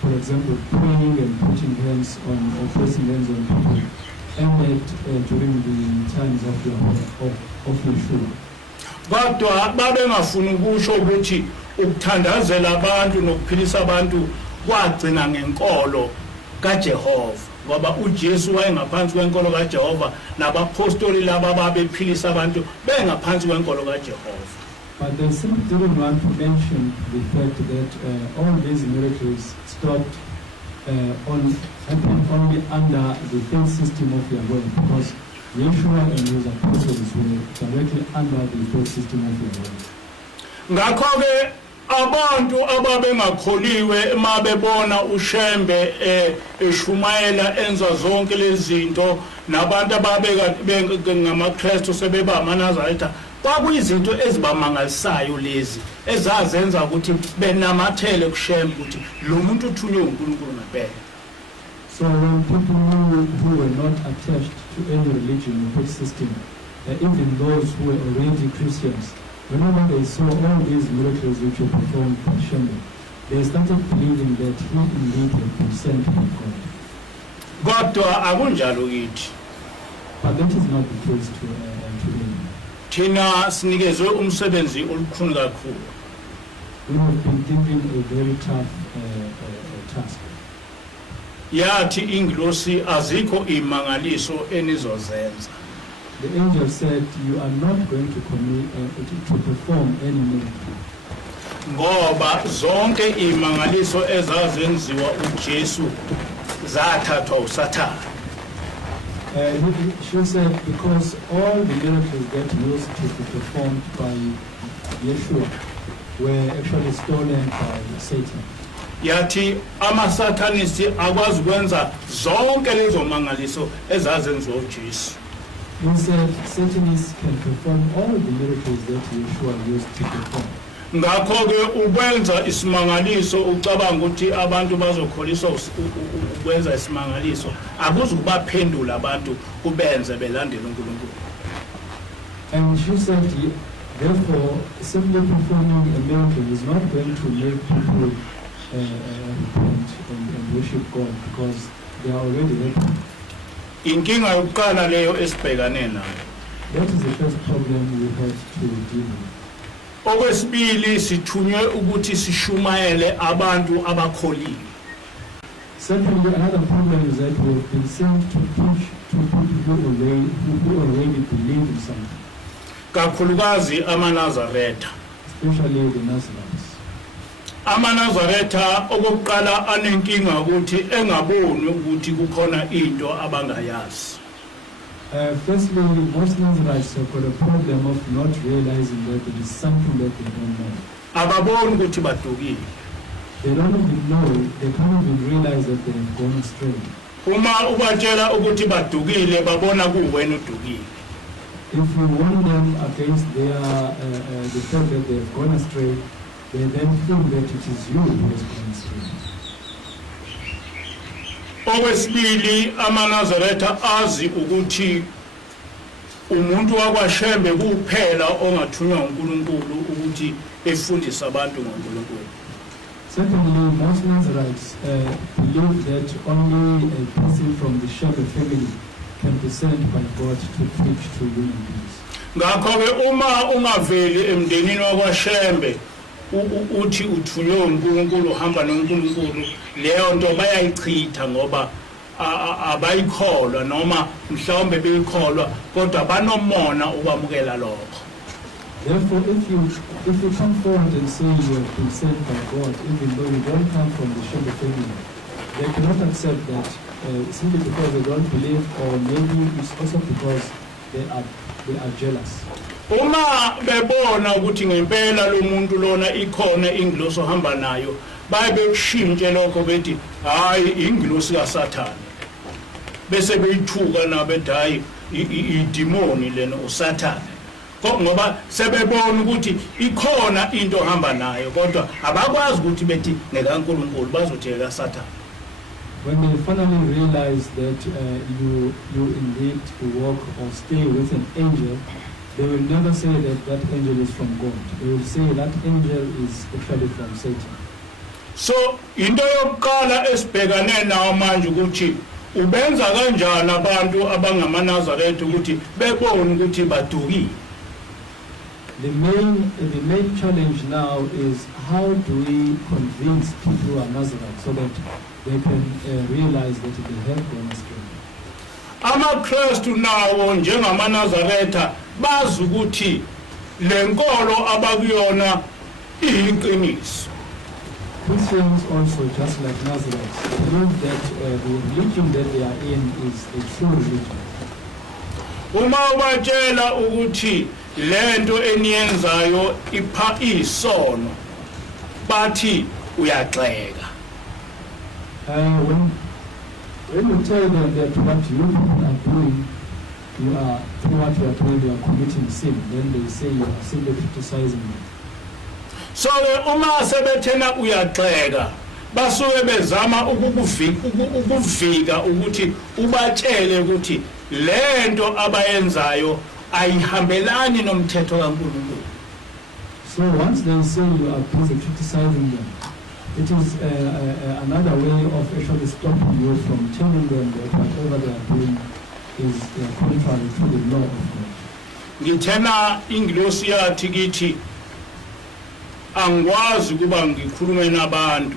for example praying and putting hands on or placing hands on people, ended during the times of Yeshua. Kodwa babengafuni ukusho ukuthi ukuthandazela abantu nokuphilisa abantu kwagcina ngenkolo kaJehova, ngoba uJesu wayengaphansi kwenkolo kaJehova nabapostoli laba babephilisa abantu bengaphansi kwenkolo kaJehova. But they simply didn't want to mention the fact that all these miracles stopped happened only under the faith system of Yahweh, because Yeshua and his apostles were directly under the faith system of Yahweh. Ngakho-ke abantu ababengakholiwe mabebona uShembe eshumayela enza zonke lezi zinto, nabantu ngamaKristu sebeba amaNazaretha, kwakuyizinto ezibamangalisayo lezi ezazenza ukuthi benamathele kuShembe ukuthi lo muntu uthunywe uNkulunkulu ngempela. So when people who were not attached to any religion or faith system, even those who were already Christians, whenever they saw all these miracles which were performed by Shembe, they started believing that he indeed had been sent by God. Kodwa akunjalo kithi. But that is not the case today. Thina sinikezwe umsebenzi olukhulu kakhulu. We have been given a very tough task. Yathi ingilosi azikho imangaliso enizozenza. The angel said, you are not going to perform any miracle. Ngoba zonke imangaliso ezazenziwa uJesu zathathwa uSathane. She said, because all the miracles that used to be performed by Yeshua were actually stolen by Satan. Yathi amasathanisti akwazi ukwenza zonke lezo mangaliso ezazenziwa uJesu. He said Satanists can perform all the miracles that Yeshua used to perform. Ngakho-ke ukwenza isimangaliso ucabanga ukuthi abantu bazokholiswa ukwenza isimangaliso akuzukubaphendula abantu kubenze belandela uNkulunkulu. And she said, therefore, simply performing a miracle is not going to make people repent and worship God, because they are already repentant. Inkinga yokuqala leyo esibhekane nayo. That is the first problem we had to deal with. Okwesibili sithunywe ukuthi sishumayele abantu abakholiwe. Secondly, another problem is that we have been sent to preach to people who already believe in something. Kakhulukazi amaNazaretha. Especially the Nazarenes. AmaNazaretha okokuqala anenkinga ukuthi engaboni ukuthi kukhona into abangayazi. Firstly, most Nazarites have got a problem of not realizing that there is something that they don't know. Ababoni ukuthi badukile. They don't even know, they can't even realize that they have gone astray. Uma ubatshela ukuthi badukile babona kuwena udukile. If you warn them against their the fact that they have gone astray, they then think that it is you who has gone astray. Okwesibili amaNazaretha azi ukuthi umuntu wakwaShembe kuphela ongathunywa uNkulunkulu ukuthi efundise abantu ngoNkulunkulu. Secondly, most Nazarites believe that only a person from the Shembe family can be sent by God to preach to human beings. Ngakho-ke uma ungaveli emndenini wakwaShembe uthi uthunywe uNkulunkulu uhamba noNkulunkulu, leyo nto bayayichitha ngoba abayikholwa noma mhlawumbe beyikholwa kodwa banomona ukwamukela lokho. Therefore, if you come forward and say you have been sent by God, even though you don't come from the Shembe family, they cannot accept that simply because they don't believe, or maybe it's also because they are jealous. Uma bebona ukuthi ngempela lo muntu lona ikhona ingilosi ohamba nayo, bayebekushintshe lokho bethi hayi ingilosi kaSathane. Bese beyithuka nabethi hayi idemoni lena uSathane. Ngoba sebebona ukuthi ikhona into ohamba nayo kodwa abakwazi ukuthi bethi nekaNkulunkulu bazothi kaSathane. When they finally realize that you indeed walk or stay with an angel, they will never say that that angel is from God. They will say that angel is actually from Satan. So into yokuqala esibhekane nayo manje ukuthi ubenza kanjani abantu abangamaNazaretha ukuthi bebone ukuthi badukile. The main challenge now is how do we convince people who are Nazarites so that they can realize that they have gone astray. AmaKristu nawo njengamaNazaretha bazi ukuthi lenkolo abakuyona iyiqiniso. Christians also, just like Nazarites, believe that the religion that they are in is a true religion. Uma ubatshela ukuthi lento eniyenzayo ipha isono bathi uyagxeka. When you tell them that what you are doing, through what you are doing, you are committing sin, then they say you are simply criticizing them. So uma sebethena uyagxeka basuke bezama ukuvika ukuthi ubatshele ukuthi lento abayenzayo ayihambelani nomthetho kaNkulunkulu. So once they say you are busy criticizing them, it is another way of actually stopping you from telling them that whatever they are doing is contrary to the law of God. Ngithena ingilosi yathi kithi angikwazi kuba ngikhulume nabantu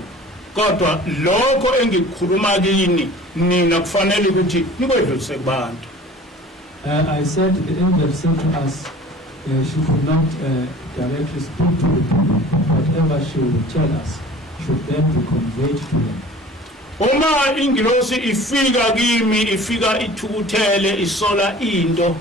kodwa lokho engikukhuluma kini nina kufanele ukuthi nikwedlulise kubantu. I said, the angel said to us, she could not directly speak to the people, whatever she would tell us should then be conveyed to them. Uma ingilosi ifika kimi ifika ithukuthele isola into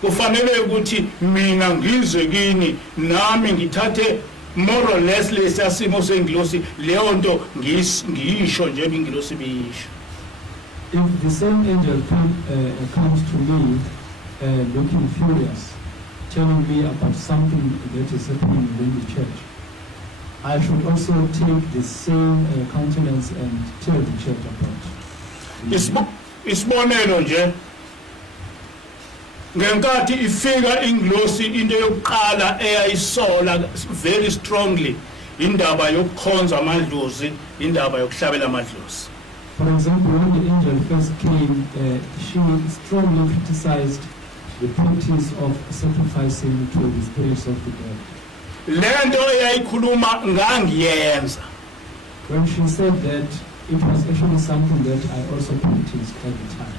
kufanele ukuthi mina ngize kini nami ngithathe more or less lesasimo sengilosi leyo nto ngiyisho nje ingilosi biyisho. If the same angel comes to me looking furious, telling me about something that is happening within the church, I should also take the same countenance and tell the church about it. Isibonelo nje ngenkathi ifika ingilosi into yokuqala eyayisola very strongly indaba yokukhonza amadlozi, indaba yokuhlabela amadlozi. For example, when the angel first came, she strongly criticized the practice of sacrificing to the spirits of the dead. Lento eyayikhuluma ngangiyenza. When she said that, it was actually something that I also practiced at the time.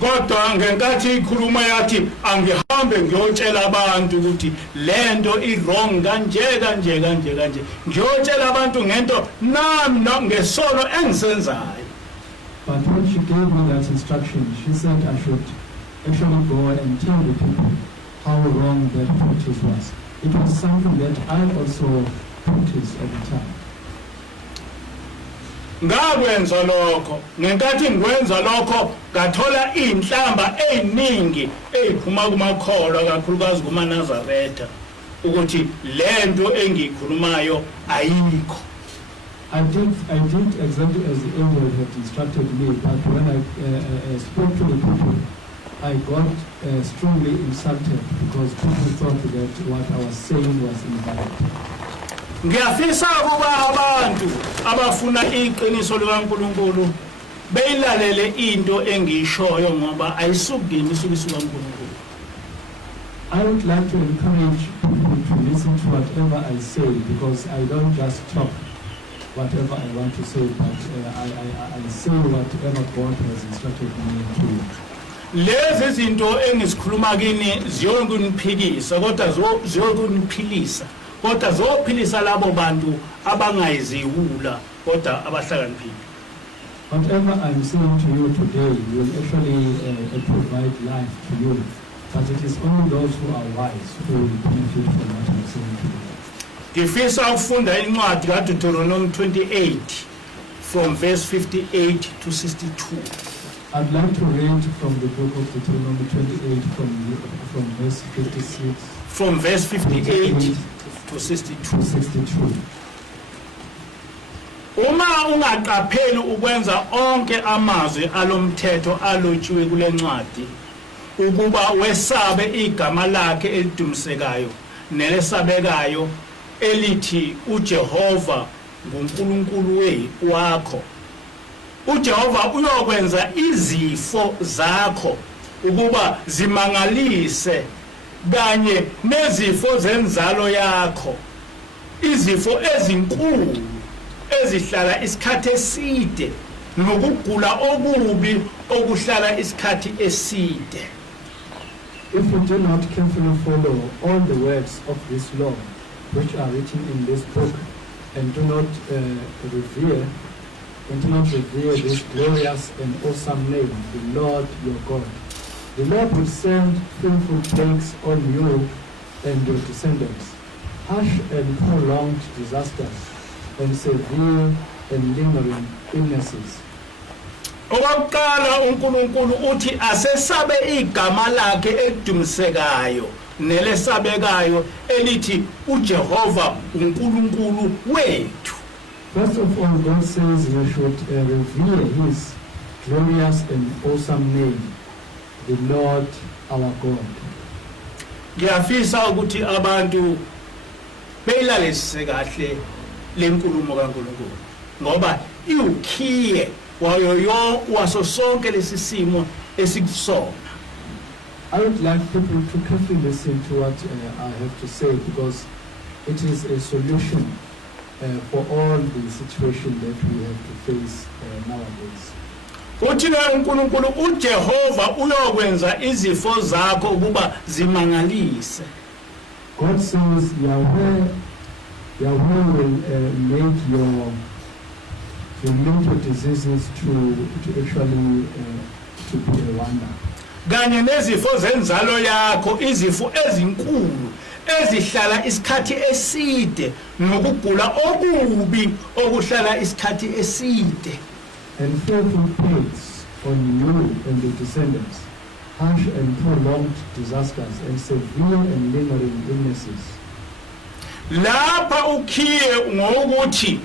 Kodwa ngenkathi ikhuluma yathi angihambe ngiyotshela abantu ukuthi lento i-wrong kanje ngiyotshela abantu ngento nami ngesono engisenzayo. But when she gave me that instruction, she said I should actually go and tell the people how wrong that practice was. It was something that I also practiced at the time. Ngakwenza lokho ngenkathi ngikwenza lokho ngathola inhlamba eziningi eziphuma kumakholwa kakhulukazi kumaNazaretha ukuthi lento engiyikhulumayo ayikho. I did exactly as the angel had instructed me, but when I spoke to the people, I got strongly insulted because people thought that what I was saying was invalid. Ngiyafisa ukuba abantu abafuna iqiniso likaNkulunkulu beyilalele into engiyishoyo ngoba ayisukimi isuka kuNkulunkulu. I would like to encourage people to listen to whatever I say, because I don't just talk whatever I want to say, but I say whatever God has instructed me to. Lezi zinto engisikhuluma kini ziyokuniphikisa kodwa ziyokuniphilisa. Kodwa zophilisa labo bantu abangayiziwula kodwa abahlakaniphile. Whatever I'm saying to you today will actually provide life to you, but it is only those who are wise who will benefit from what I'm saying today. Ngifisa ukufunda incwadi kaDeuteronomy 28 from verse 58 to 62. I'd like to read from the book of Deuteronomy 28 from verse 56. From verse 58 to 62. Uma ungaqapheli ukwenza onke amazwi alomthetho alotshiwe kule ncwadi ukuba wesabe igama lakhe elidumisekayo nelesabekayo elithi uJehova nguNkulunkulu wakho. uJehova uyokwenza izifo zakho ukuba zimangalise kanye nezifo zenzalo yakho, izifo ezinkulu ezihlala isikhathi eside nokugula okubi okuhlala isikhathi eside. If we do not carefully follow all the words of this law which are written in this book and do not revere this glorious and awesome name, the Lord your God, the Lord will send fearful plagues on you and your descendants, harsh and prolonged disasters, and severe and lingering illnesses. Okokuqala uNkulunkulu uthi asesabe igama lakhe elidumisekayo nelesabekayo elithi uJehova uNkulunkulu wethu. First of all, God says we should revere His glorious and awesome name, the Lord our God. Ngiyafisa ukuthi abantu beyilalise kahle lenkulumo kaNkulunkulu ngoba iwukhiye wayo waso sonke lesisimo esikusona. I would like people to carefully listen to what I have to say, because it is a solution for all the situation that we have to face nowadays. Uthi na uNkulunkulu uJehova uyokwenza izifo zakho ukuba zimangalise. God says Yahweh will make your diseases to actually to be a wonder. Kanye nezifo zenzalo yakho, izifo ezinkulu ezihlala isikhathi eside nokugula okubi okuhlala isikhathi eside. And fearful plagues on you and your descendants, harsh and prolonged disasters, and severe and lingering illnesses. Lapha ukhiye ngokuthi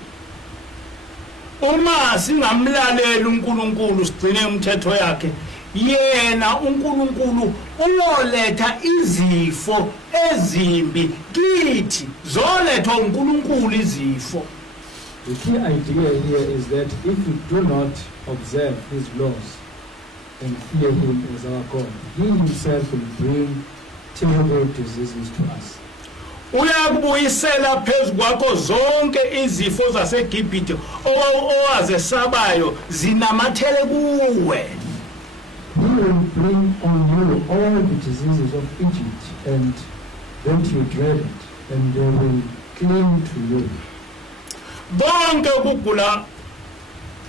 uma singamlalela uNkulunkulu sigcine umthetho yakhe, yena uNkulunkulu uyoletha izifo ezimbi kithi, zolethwa uNkulunkulu izifo. The key idea here is that if we do not observe His laws and fear Him as our God, He Himself will bring terrible diseases to us. Uyakubuyisela phezu kwakho zonke izifo zaseGibhithe owazesabayo zinamathele kuwe. He will bring on you all the diseases of Egypt and that you dreaded, and they will cling to you. Bonke ukugula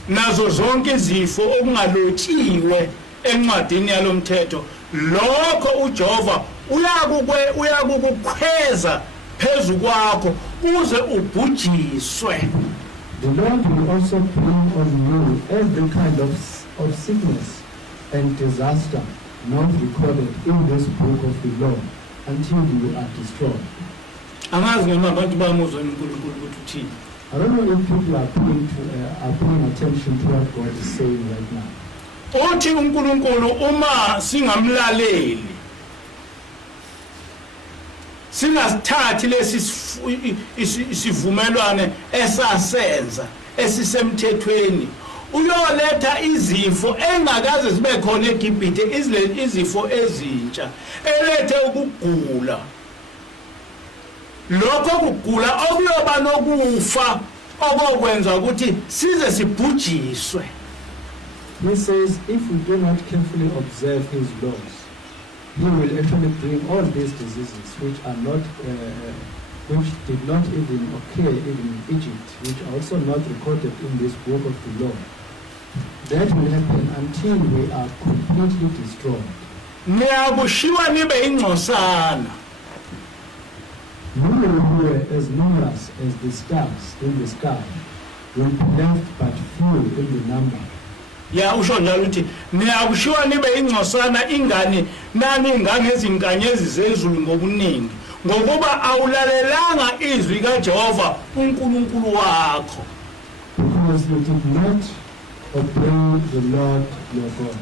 nazo zonke izifo okungalotshiwe encwadini yalomthetho lokho uJehova uyakukukhweza phezu kwakho uze ubhujiswe. The Lord will also bring on you every kind of sickness and disaster not recorded in this book of the law until you are destroyed. Angazi noma abantu bamuzwa uNkulunkulu ukuthi uthini. I don't know if people are paying attention to what God is saying right now. Uthi uNkulunkulu uma singamlaleli singasithathi lesi isivumelwane esasenza esisemthethweni uyoletha izifo engakaze zibe khona eGibhithe izifo ezintsha elethe ukugula lokho kugula okuyoba nokufa okokwenza ukuthi size sibhujiswe. He says if we do not carefully observe his laws, he will actually bring all these diseases which are not, which did not even occur even in Egypt, which are also not recorded in this book of the law. That will happen until we are completely destroyed. Niyakushiwa nibe ingcosana. You who are as numerous as the stars in the sky will be left but few in the number. Ya usho njalo uthi niyakushiwa nibe ingcosana ingane nani ingangezinkanyezi zezulu ngobuningi ngokuba awulalelanga izwi kaJehova uNkulunkulu wakho. Because you did not obey the Lord your God.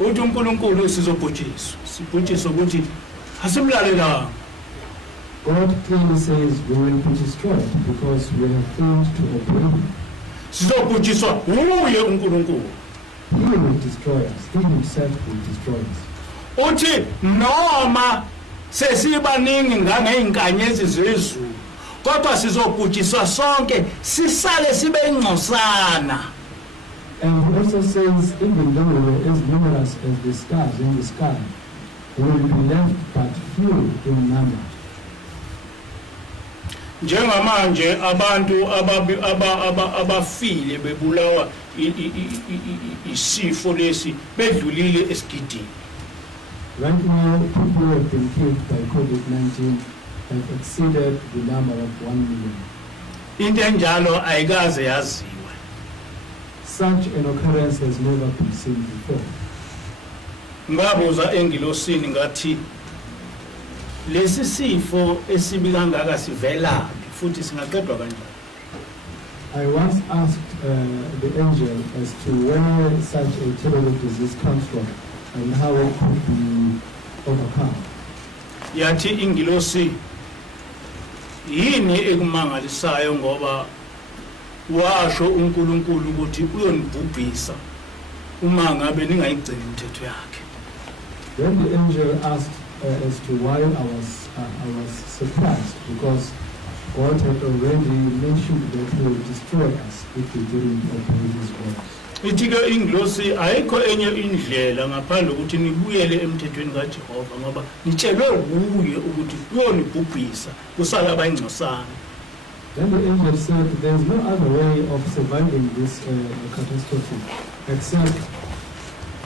Uthi uNkulunkulu sizobhujiswa sibhujiswa ukuthi asimlalelanga. God clearly says we will be destroyed because we have failed to obey him. Sizobhujiswa uye uNkulunkulu. He will destroy us. He himself will destroy us. Uthi noma sesibaningi ngangeinkanyezi zezulu kodwa sizobhujiswa sonke sisale sibe ingcosana. And he also says even though we are as numerous as the stars in the sky, we will be left but few in number. Njengamanje abantu abafile bebulawa isifo lesi bedlulile esigidini. Right now, people who have been killed by COVID-19 have exceeded the number of 1 million. Into enjalo ayikaze yaziwe. Such an occurrence has never been seen before. Ngabuza engilosini ngathi lesi sifo esibi kangaka sivelaphi futhi singaqedwa kanjani? I once asked the angel as to where such a terrible disease comes from and how it could be overcome. Yathi ingilosi yini ekumangalisayo ngoba washo uNkulunkulu ukuthi uyonibhubhisa uma ngabe ningayigcini imithetho yakhe. Then the angel asked as to why I was surprised because God had already mentioned that he will destroy us if we didn't obey his words. Ithi-ke ingilosi ayikho enye indlela ngaphandle ukuthi nibuyele emthethweni kaJehova ngoba nitshelwe kuye ukuthi uyonibhubhisa kusala abayingcosana. Then the angel said there's no other way of surviving this catastrophe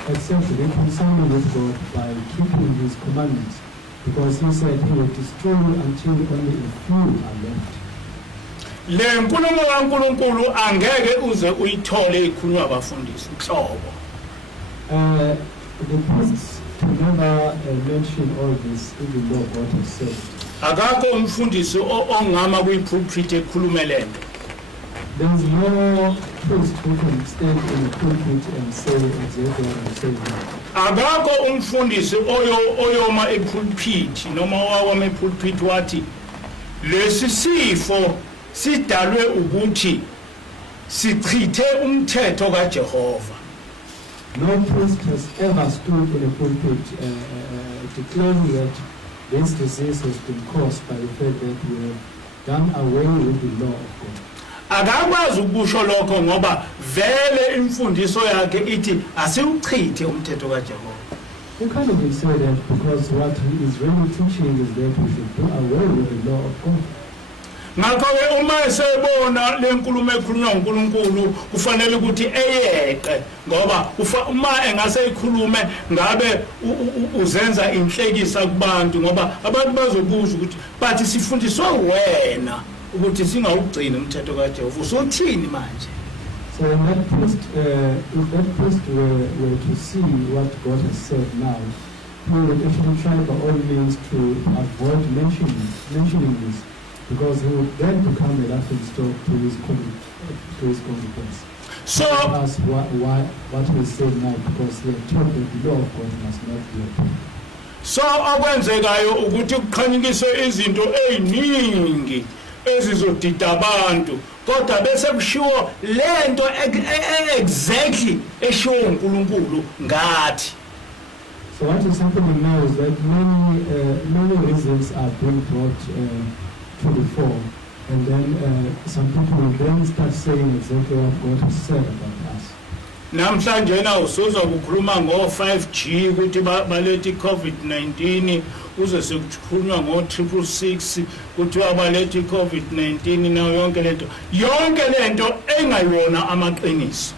except reconciling with God by keeping his commandments, because he said he will destroy you until only a few are left. Le nkulumo kaNkulunkulu angeke uze uyithole ikhulunywa abafundisi inhlobo. The priests can never mention all this even though God has said. Akakho umfundisi ongama kwi-pulpit ekhulume lento. There's no priest who can stand in the pulpit and say exactly what I'm saying. Akakho umfundisi oyoma e-pulpit noma owama e-pulpit wathi lesi sifo sidalwe ukuthi sichithe umthetho kaJehova. No priest has ever stood in a pulpit declaring that this disease has been caused by the fact that we have done away with the law of God. Akakwazi ukusho lokho ngoba vele imfundiso yakhe ithi asiwuchithe umthetho kaJehova. You can't even say that because what he is really teaching is that we should do away with the law of God. ngakho-ke uma esebona le nkulumo ekhulunywa uNkulunkulu kufanele ukuthi eyeqe ngoba uma engase ikhulume ngabe uzenza inhlekisa kubantu ngoba abantu bazobuza ukuthi bathi sifundiswe wena ukuthi singawugcina umthetho kaJehova usuthini manje. So in that priest, if that priest were to see what God has said now, he would actually try by all means to avoid mentioning this, because he would then become a laughing stock to his consequence. So ask what he said now, because he had told that the law of God must not be obeyed. So akwenzekayo ukuthi kukhanyikiswe izinto eziningi ezizodida abantu kodwa bese kushiwo lento exactly eshiwo uNkulunkulu ngathi. So what is happening now is that many reasons are being brought to the fore, and then some people will then start saying exactly what God has said about us. Namhlanje na usuzwa ukukhuluma ngo5G ukuthi balethe iCovid-19 uze sekukhulunywa ngo666 ukuthi abalethe iCovid-19 nayo yonke lento engayona amaqiniso.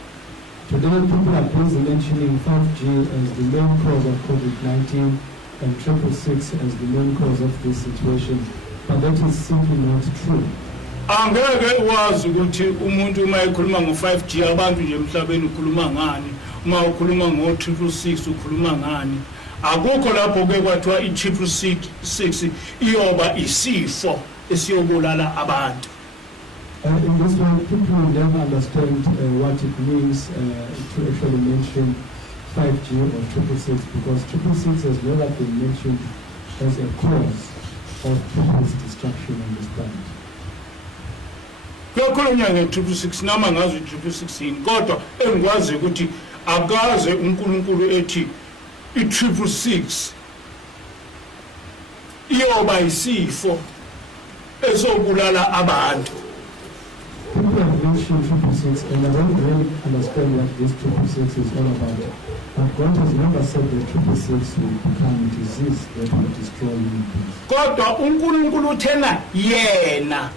Today people are busy mentioning 5G as the main cause of COVID-19 and 666 as the main cause of this situation, but that is simply not true. Angeke wazi ukuthi umuntu uma ekhuluma ngo5G abantu nje emhlabeni ukhuluma ngani, uma ukhuluma ngo666 ukhuluma ngani. Akukho lapho ke kwathiwa i666 iyoba isifo esiyobulala abantu. In this way, people will never understand what it means to actually mention 5G or 666, because 666 has never been mentioned as a cause of people's destruction on this planet. Kuyakhulunywa nge666 nama ngazi 666 kodwa engikwazi ukuthi akaze uNkulunkulu ethi i666 iyoba isifo esobulala abantu. People have mentioned 666, and I don't really understand what this 666 is all about. But God has never said that 666 will become a disease that will destroy human beings. Kodwa uNkulunkulu uthena yena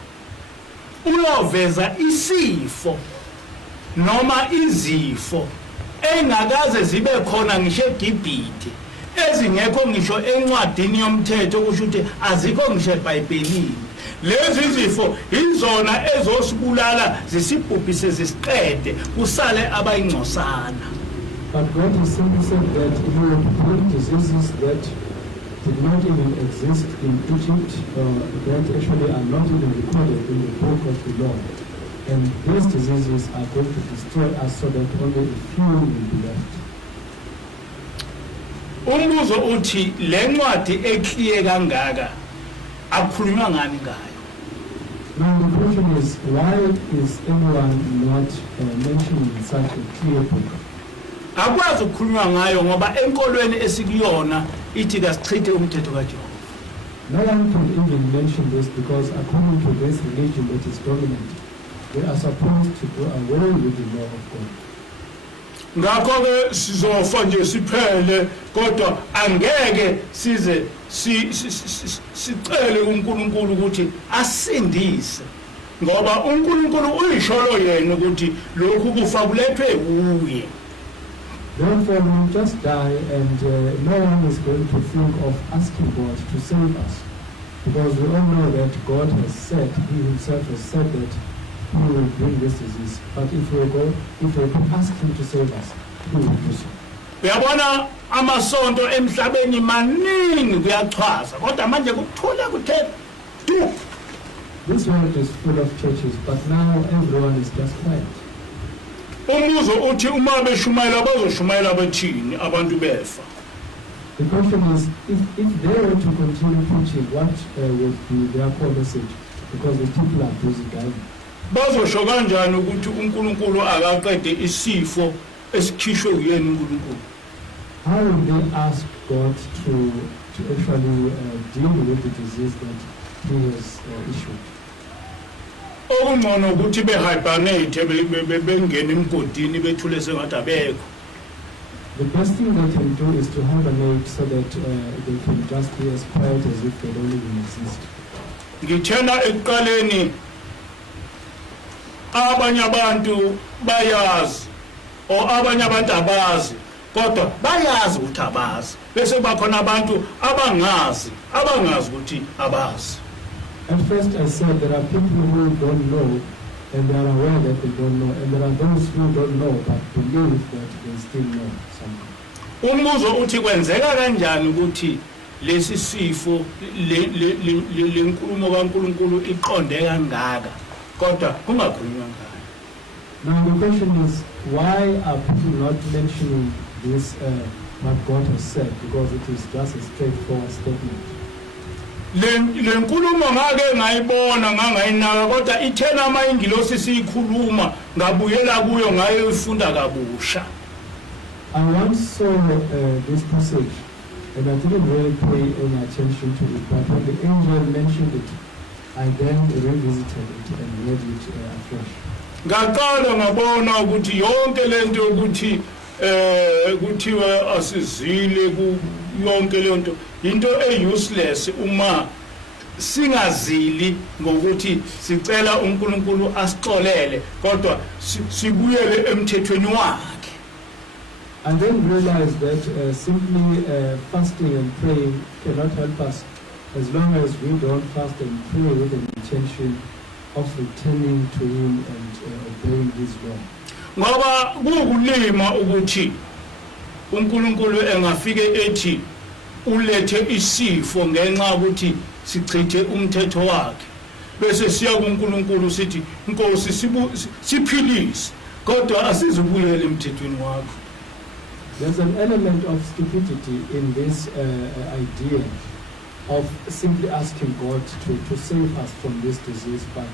uyoveza isifo noma izifo engakaze zibe khona ngisho eGibhithe ezingekho ngisho encwadini yomthetho kusho ukuthi azikho ngisho eBhayibhelini. Lezi zifo izona ezosibulala zisibhubhise zisiqede kusale abayingcosana. But God has simply said that He will bring diseases that did not even exist in Egypt, that actually are not even recorded in the book of the law. And these diseases are going to destroy us so that only a few will be left. Umbuzo uthi le ncwadi ekliye kangaka akukhulunywa ngani ngayo? Now the question is, why is anyone not mentioning such a clear book? Akwazi ukukhulunywa ngayo ngoba enkolweni esikuyona ithi kasichithe umthetho kaJehova. No one can even mention this because according to this religion that is dominant, we are supposed to go away with the law of God. Ngakho ke sizofa nje siphele kodwa angeke size sicele uNkulunkulu ukuthi asindise ngoba uNkulunkulu uyisholo yena ukuthi lokhu kufa kulethwe uye. Therefore, we will just die, and no one is going to think of asking God to save us, because we all know that God has said, He Himself has said that He will bring this disease. But if we could ask Him to save us, He will do so. Uyabona amasonto emhlabeni maningi kuyachwaza kodwa manje kuthula kuthe du. This world is full of churches, but now everyone is just quiet. Umbuzo uthi uma beshumayela bazoshumayela bathini abantu befa. The question is, if they were to continue preaching, what would be their core message? Because the people are busy dying. Bazosho kanjani ukuthi uNkulunkulu akaqede isifo esikhishwe uyena uNkulunkulu? How will they ask God to actually deal with the disease that He has issued? Okungcono ukuthi behibernate bengena emgodini bethule sengathi abekho. The best thing they can do is to hibernate so that they can just be as quiet as if they don't even exist. ngithena ekuqaleni abanye abantu bayazi o abanye abantu abazi kodwa bayazi ukuthi abazi bese kuba khona abantu abangazi ukuthi abazi. At first I said there are people who don't know and they are aware that they don't know, and there are those who don't know but believe that they still know something. Umbuzo uthi kwenzeka kanjani ukuthi lesi sifo lenkulumo kaNkulunkulu iqonde kangaka kodwa kungakhulunywa ngayo? Now the question is, why are people not mentioning this what God has said, because it is just a straightforward statement. Lenkulumo ngake ngayibona ngangayinaka kodwa ithena amayingilosi siyikhuluma ngabuyela kuyo ngayifunda kabusha. I once saw this passage and I didn't really pay any attention to it, but when the angel mentioned it, I then revisited it and read it afresh. Ngaqala ngabona ukuthi yonke lento ukuthi kuthiwa asizile ku yonke lento into useless uma singazili ngokuthi sicela uNkulunkulu asixolele kodwa sibuyele emthethweni wakhe. And then realize that simply fasting and praying cannot help us as long as we don't fast and pray with an intention of returning to Him and obeying His law. Ngoba kukulima ukuthi uNkulunkulu engafike ethi ulethe isifo ngenxa ukuthi sichithe umthetho wakhe bese siya kuNkulunkulu sithi Nkosi siphilise kodwa asizubuyele emthethweni wakho. There's an element of stupidity in this idea of simply asking God to save us from this disease, but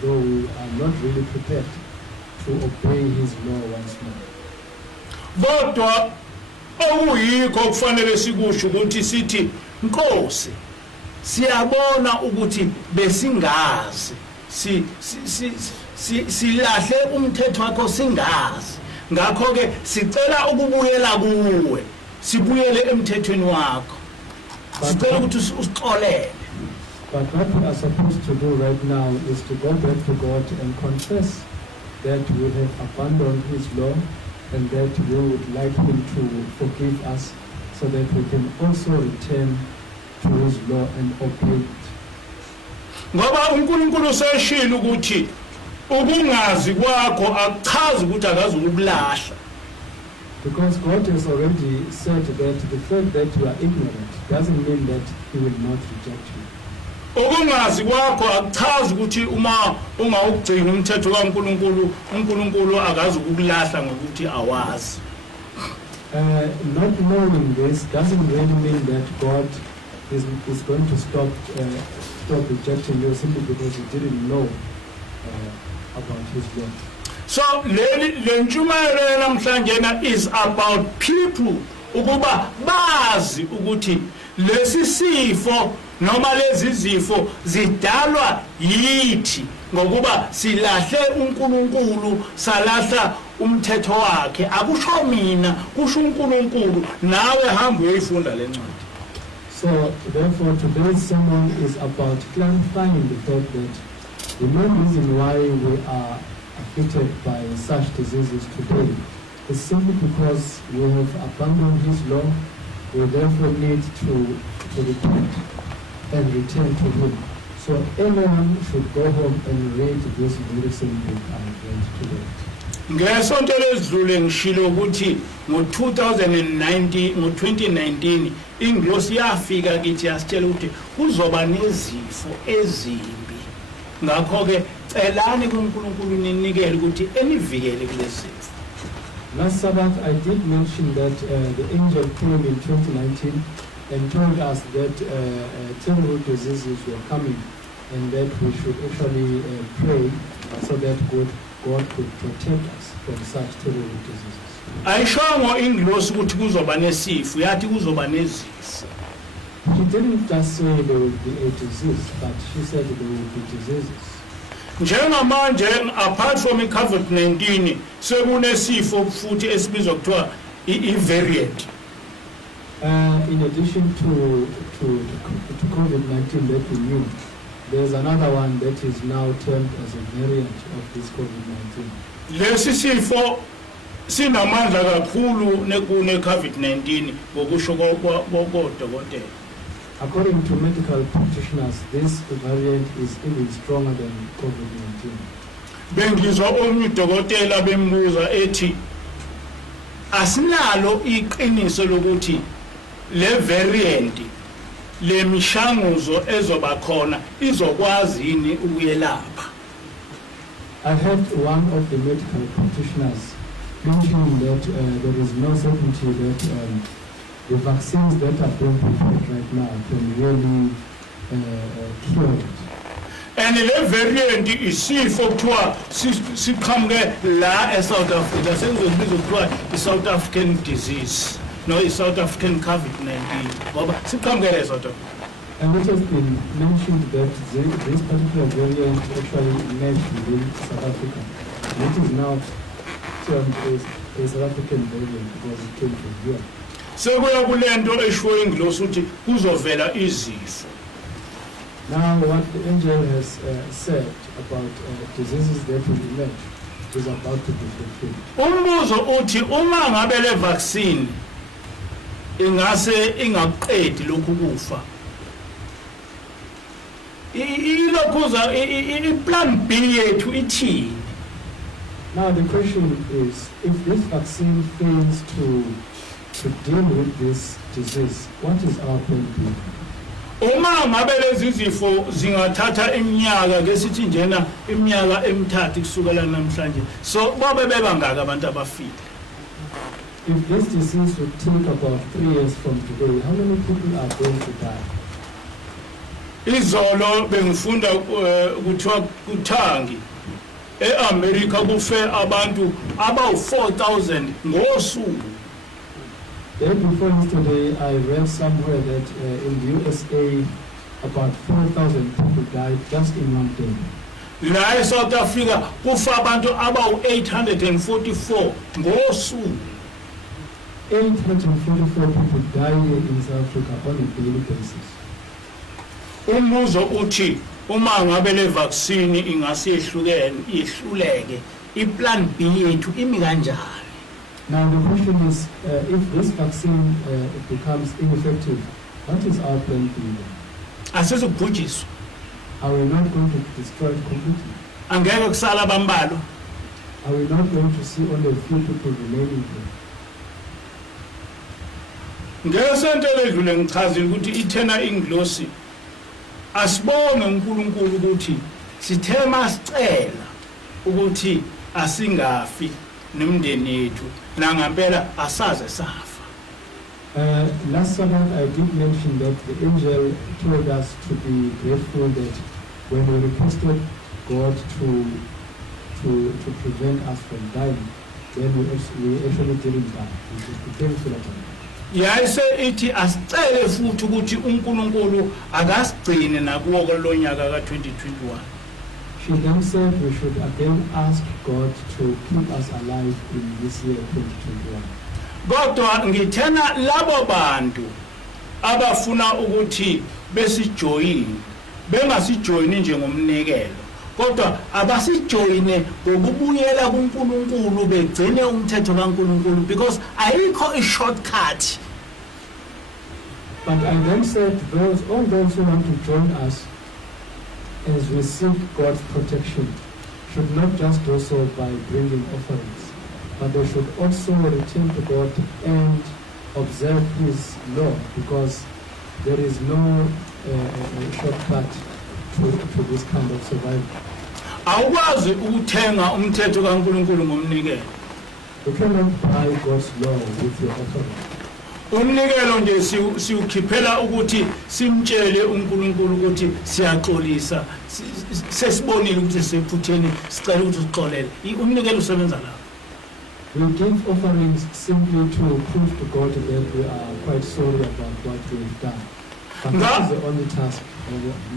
though we are not really prepared to obey His law once more. Kodwa okuyikho kufanele sikusho ukuthi sithi Nkosi siyabona ukuthi besingazi silahle umthetho wakho singazi ngakho ke sicela ukubuyela kuwe sibuyele emthethweni wakho sicela ukuthi usixolele. But what we are supposed to do right now is to go back to God and confess that we have abandoned His law and that we would like Him to forgive us so that we can also return to His law and obey it. Ngoba uNkulunkulu seshilo ukuthi ukungazi kwakho akuchazi ukuthi akazukulahla. Because God has already said that the fact that you are ignorant doesn't mean that He will not reject you. Ukungazi kwakho akuchazi ukuthi uma ungawugcina umthetho kaNkulunkulu uNkulunkulu akazukulahla ngokuthi awazi. Not knowing this doesn't really mean that God is going to stop rejecting you simply because you didn't know about His law. So le ntshumayelo namhlanje is about people ukuba bazi ukuthi lesi sifo noma lezi zifo zidalwa yithi ngokuba silahle uNkulunkulu salahla umthetho wakhe akusho mina kusho uNkulunkulu nawe hamba uyifunda lencwadi. So therefore today's sermon is about clarifying the fact that the main reason why we are afflicted by such diseases today is simply because we have abandoned His law. We therefore need to repent and return to Him. So everyone should go home and read this very same book I read today. Ngesonto ledlule ngishilo ukuthi ngo2019 ingilosi yafika kithi yasitshela ukuthi kuzoba nezifo ezimbi ngakho ke celani kuNkulunkulu ninikele ukuthi enivikele kulezi zifo. Last Sabbath I did mention that the angel came in 2019 and told us that terrible diseases were coming and that we should actually pray so that God could protect us from such terrible diseases. Ayishongo ingilosi ukuthi kuzoba nesifo yathi kuzoba nezifo. She didn't just say there will be a disease, but she said there will be diseases. Njengamanje apart from COVID-19 sekunesifo futhi esibizwa kuthiwa i-variant. In addition to COVID-19 that we knew, There's another one that is now termed as a variant of this COVID-19. Lesi sifo sinamandla kakhulu ne-COVID-19 ngokusho kodokotela. According to medical practitioners, this variant is even stronger than COVID-19. Bengizwa omnye udokotela bembuza ethi asinalo iqiniso lokuthi le variant le mishanguzo ezoba khona izokwazi yini ukuyelapha. I heard one of the medical practitioners mentioning that there is no certainty that the vaccines that are being prepared right now can really cure it. And le variant isifo kuthiwa siqhamuke la eSouth Africa sekuzobizwa kuthiwa iSouth African disease no iSouth African COVID-19 ngoba siqhamuke la eSouth Africa. And it has been mentioned that this particular variant actually emerged within South Africa. And it is now termed as a South African variant because it came from here. Sekuya kulento eshiwo ingilosi ukuthi kuzovela izifo. Now what the angel has said about diseases that will emerge is about to be fulfilled. Umbuzo uthi uma ngabe le vaccine ingase ingaqedi lokhu kufa. Ilokhuza iplan B yethu ithini? Now the question is, if this vaccine fails to deal with this disease, what is our plan B? Uma ngabe lezi zifo zingathatha iminyaka ke sithi njena iminyaka emithathu kusukela namhlanje so babe bebangaka abantu abafile. If this disease would take about 3 years from today, how many people are going to die? Izolo bengifunda kuthiwa kuThangi eAmerica kufe abantu about 4,000 ngosuku. Day before yesterday, I read somewhere that in the USA, about 4,000 people died just in one day. La eSouth Africa kufa abantu about 844 ngosuku. 844 people die in South Africa on a daily basis. Umbuzo uthi uma ngabe le vaccine ingase ihluleke iplan B yethu imi kanjani? Now the question is, if this vaccine becomes ineffective, what is our plan B then? Asizobhujiswa. Are we not going to destroy it completely? Angeke kusala bambalwa. Are we not going to see only a few people remaining here? Ngesonto ledlule ngichazile ukuthi ithena inglosi asibone uNkulunkulu ukuthi sithema sicela ukuthi asingafi nemndeni yethu nangampela asaze safa. Last Sabbath I did mention that the angel told us to be grateful that when we requested God to prevent us from dying, then we actually didn't die. We should be thankful about it. Yayise ithi asicele futhi ukuthi uNkulunkulu akasigcine nakuwo kolonyaka ka2021. She then said we should again ask God to keep us alive in this year 2021. Kodwa ngithena labo bantu abafuna ukuthi besijoyine bengasijoyini njengomnikelo kodwa abasijoyine ngokubuyela kuNkulunkulu begcine umthetho kaNkulunkulu because ayikho i-shortcut. But I then said all those who want to join us as we seek God's protection should not just do so by bringing offerings, but they should also return to God and observe His law, because there is no shortcut to this kind of survival. Awukwazi ukuthenga umthetho kaNkulunkulu ngomnikelo. You cannot buy God's law with your offering. Umnikelo nje siukhiphela ukuthi simtshele uNkulunkulu ukuthi siyaxolisa sesibonile ukuthi sephutheni sicela ukuthi usixolele. Umnikelo usebenza la. We give offerings simply to prove to God that we are quite sorry about what we've done. But that is the only task.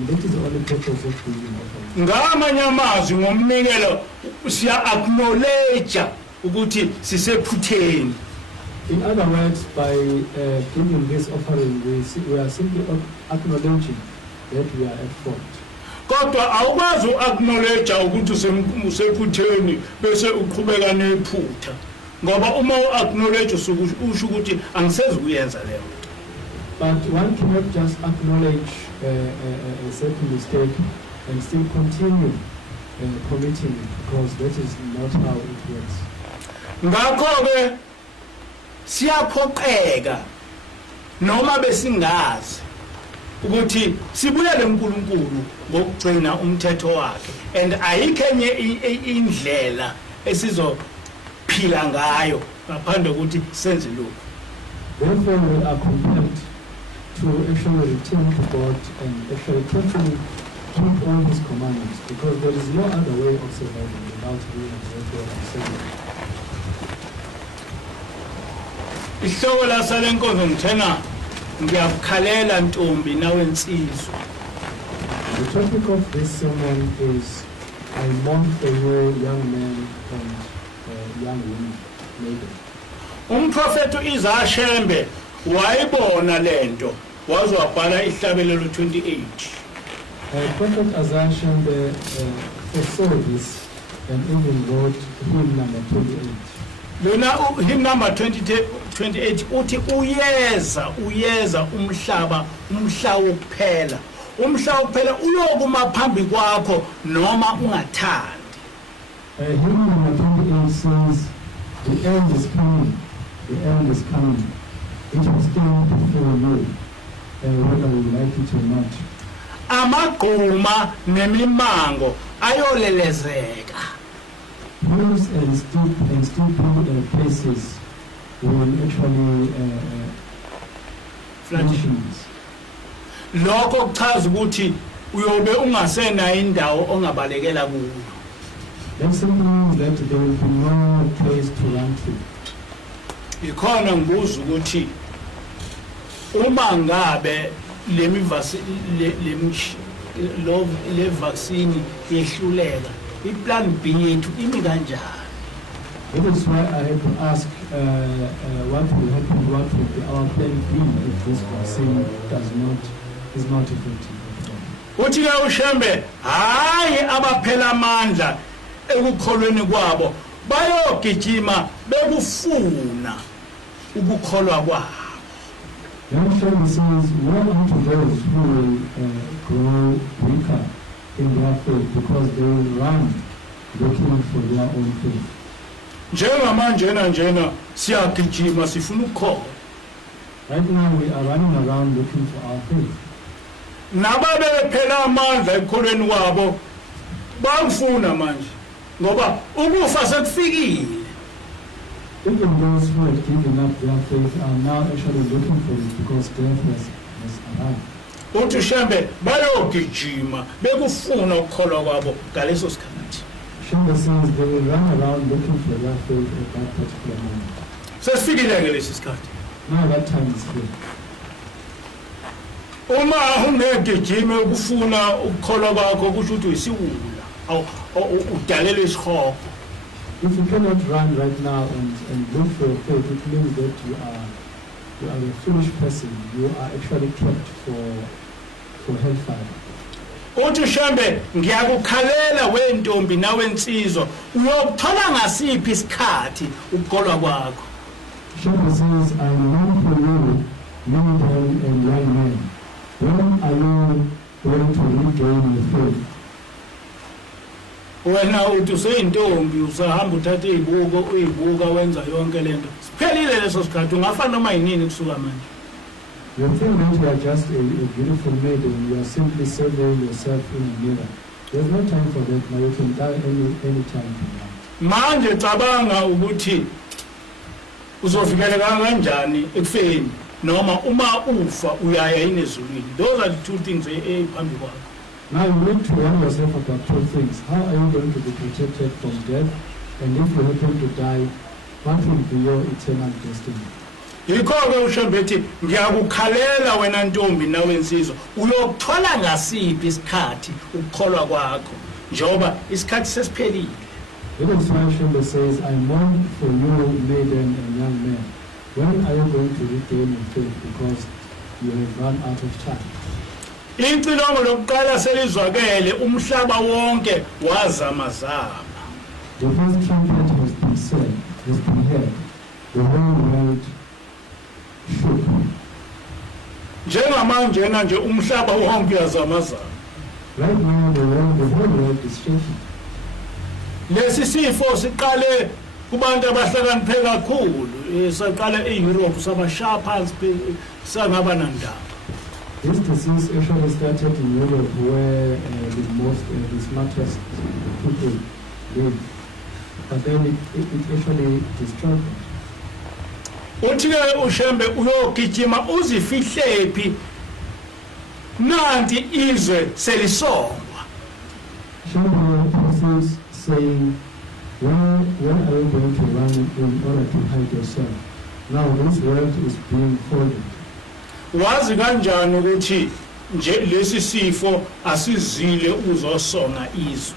That is the only purpose of giving offerings. Ngamanye amazwi ngomnikelo siya acknowledge ukuthi sisephutheni. In other words, by giving this offering, we are simply acknowledging that we are at fault. kodwa awukwazi uacknowledge ukuthi usephutheni bese uqhubeka nephutha ngoba uma uacknowledge usho ukuthi angisezi kuyenza leyo. But one cannot just acknowledge a certain mistake and still continue committing it, because that is not how it works. Ngakho ke siyaphoqeka noma besingazi ukuthi sibuyele uNkulunkulu ngokugcina umthetho wakhe, and ayikho enye indlela esizophila ngayo ngaphandle ukuthi senze lokho. Therefore we are compelled to actually return to God and actually totally keep all His commandments, because there is no other way of surviving without being exactly what I'm saying. Ihloko la salenkonzo ngithena ngiyakukhalela ntombi nawe nsizwa. The topic of this sermon is I mourn for you, young men and young women, maybe. Umprofetu Izashembe wayibona lento waze wabhala ihlabelelo 28. Prophet Azashembe foresaw this and even wrote hymn number 28. Lona hymn number 28 uthi uyeza umhlaba wokuphela. Umhlaba wokuphela uyokuma phambi kwakho noma ungathandi. Hymn number 28 says, the end is coming, the end is coming. It will stand before you, whether you like it or not. Amagquma nemimango ayolelezeka. Hills and steep places will actually flourishes. Lokho kuchaza ukuthi uyobe ungasena indawo ongabalekela kuyo. That simply means that there will be no place to run to. Ikhona ngibuza ukuthi uma ngabe le vaccine yehluleka, iplan B yethu imi kanjani? That is why I had to ask what will happen, what will be our plan B if this vaccine is not effective. Uthi ke uShembe hayi abaphela amandla ekukholweni kwabo bayogijima bekufuna ukukholwa kwabo. Young Shembe says, woe unto those who will grow weaker in their faith, because they will run looking for their own faith. Njena siyagijima sifuna ukukholwa. Right now we are running around looking for our faith. Nababephela amandla ekukholweni kwabo bangifuna manje ngoba ukufa sekufikile. Even those who have given up their faith are now actually looking for it, because death has arrived. Uthi Shembe bayogijima bekufuna ukukholwa kwabo ngaleso sikhathi. Shembe says they will run around looking for their faith at that particular moment. Sesifikile ngalesi sikhathi. Now that time is here. Uma ungegijima ukufuna ukukholwa kwakho kusho ukuthi uyisiwula udalelwe isikhoko. If you cannot run right now and look for your faith, it means that you are a foolish person. You are actually kept for hellfire. Uthi Shembe ngiyakukhalela wentombi nawe nsizwa uyokuthola ngasiphi isikhathi ukukholwa kwakho. Shembe says, I long for you, young and young men. When are you going to regain your faith? Wena uthi useyintombi usahamba uthatha izibuko wenza yonke lento. Siphelile leso sikhathi ungafana noma yinini kusuka manje. You think that you are just a beautiful maiden, you are simply surveying yourself in a mirror. There's no time for that. Now you can die any time from now. Manje cabanga ukuthi uzovikeleka kanjani ekufeni noma uma ufa uyaya inezulwini. Those are the two things phambi kwakho. Now you need to warn yourself about two things. How are you going to be protected from death? And if you happen to die, what will be your eternal destiny? Yikho-ke uShembe ethi ngiyakukhalela wena ntombi nawe nsizwa uyokuthola ngasiphi isikhathi ukukholwa kwakho njengoba isikhathi sesiphelile. That is why Shembe says, I mourn for you, maiden and young men. When are you going to regain your faith? Because you have run out of time. Incilongo lokuqala selizwakele umhlaba wonke wazamazama. The first trumpet has been said, has been heard. The whole world shook. Njengamanje nje umhlaba wonke uyazamazama. Right now, the whole world is shaking. Lesi sifo siqale kubantu abahlakaniphe kakhulu, saqala eEurope sabashaya phansi sangaba nandaba. This disease actually started in Europe where the smartest people live. But then it actually destroyed them. Uthi-ke uShembe uyogijima uzifihlephi nanti izwe selisongwa. Shembe proceeds saying, where are you going to run in order to hide yourself? Now this world is being folded. Wazi kanjani ukuthi nje lesi sifo asizile uzosonga izwe?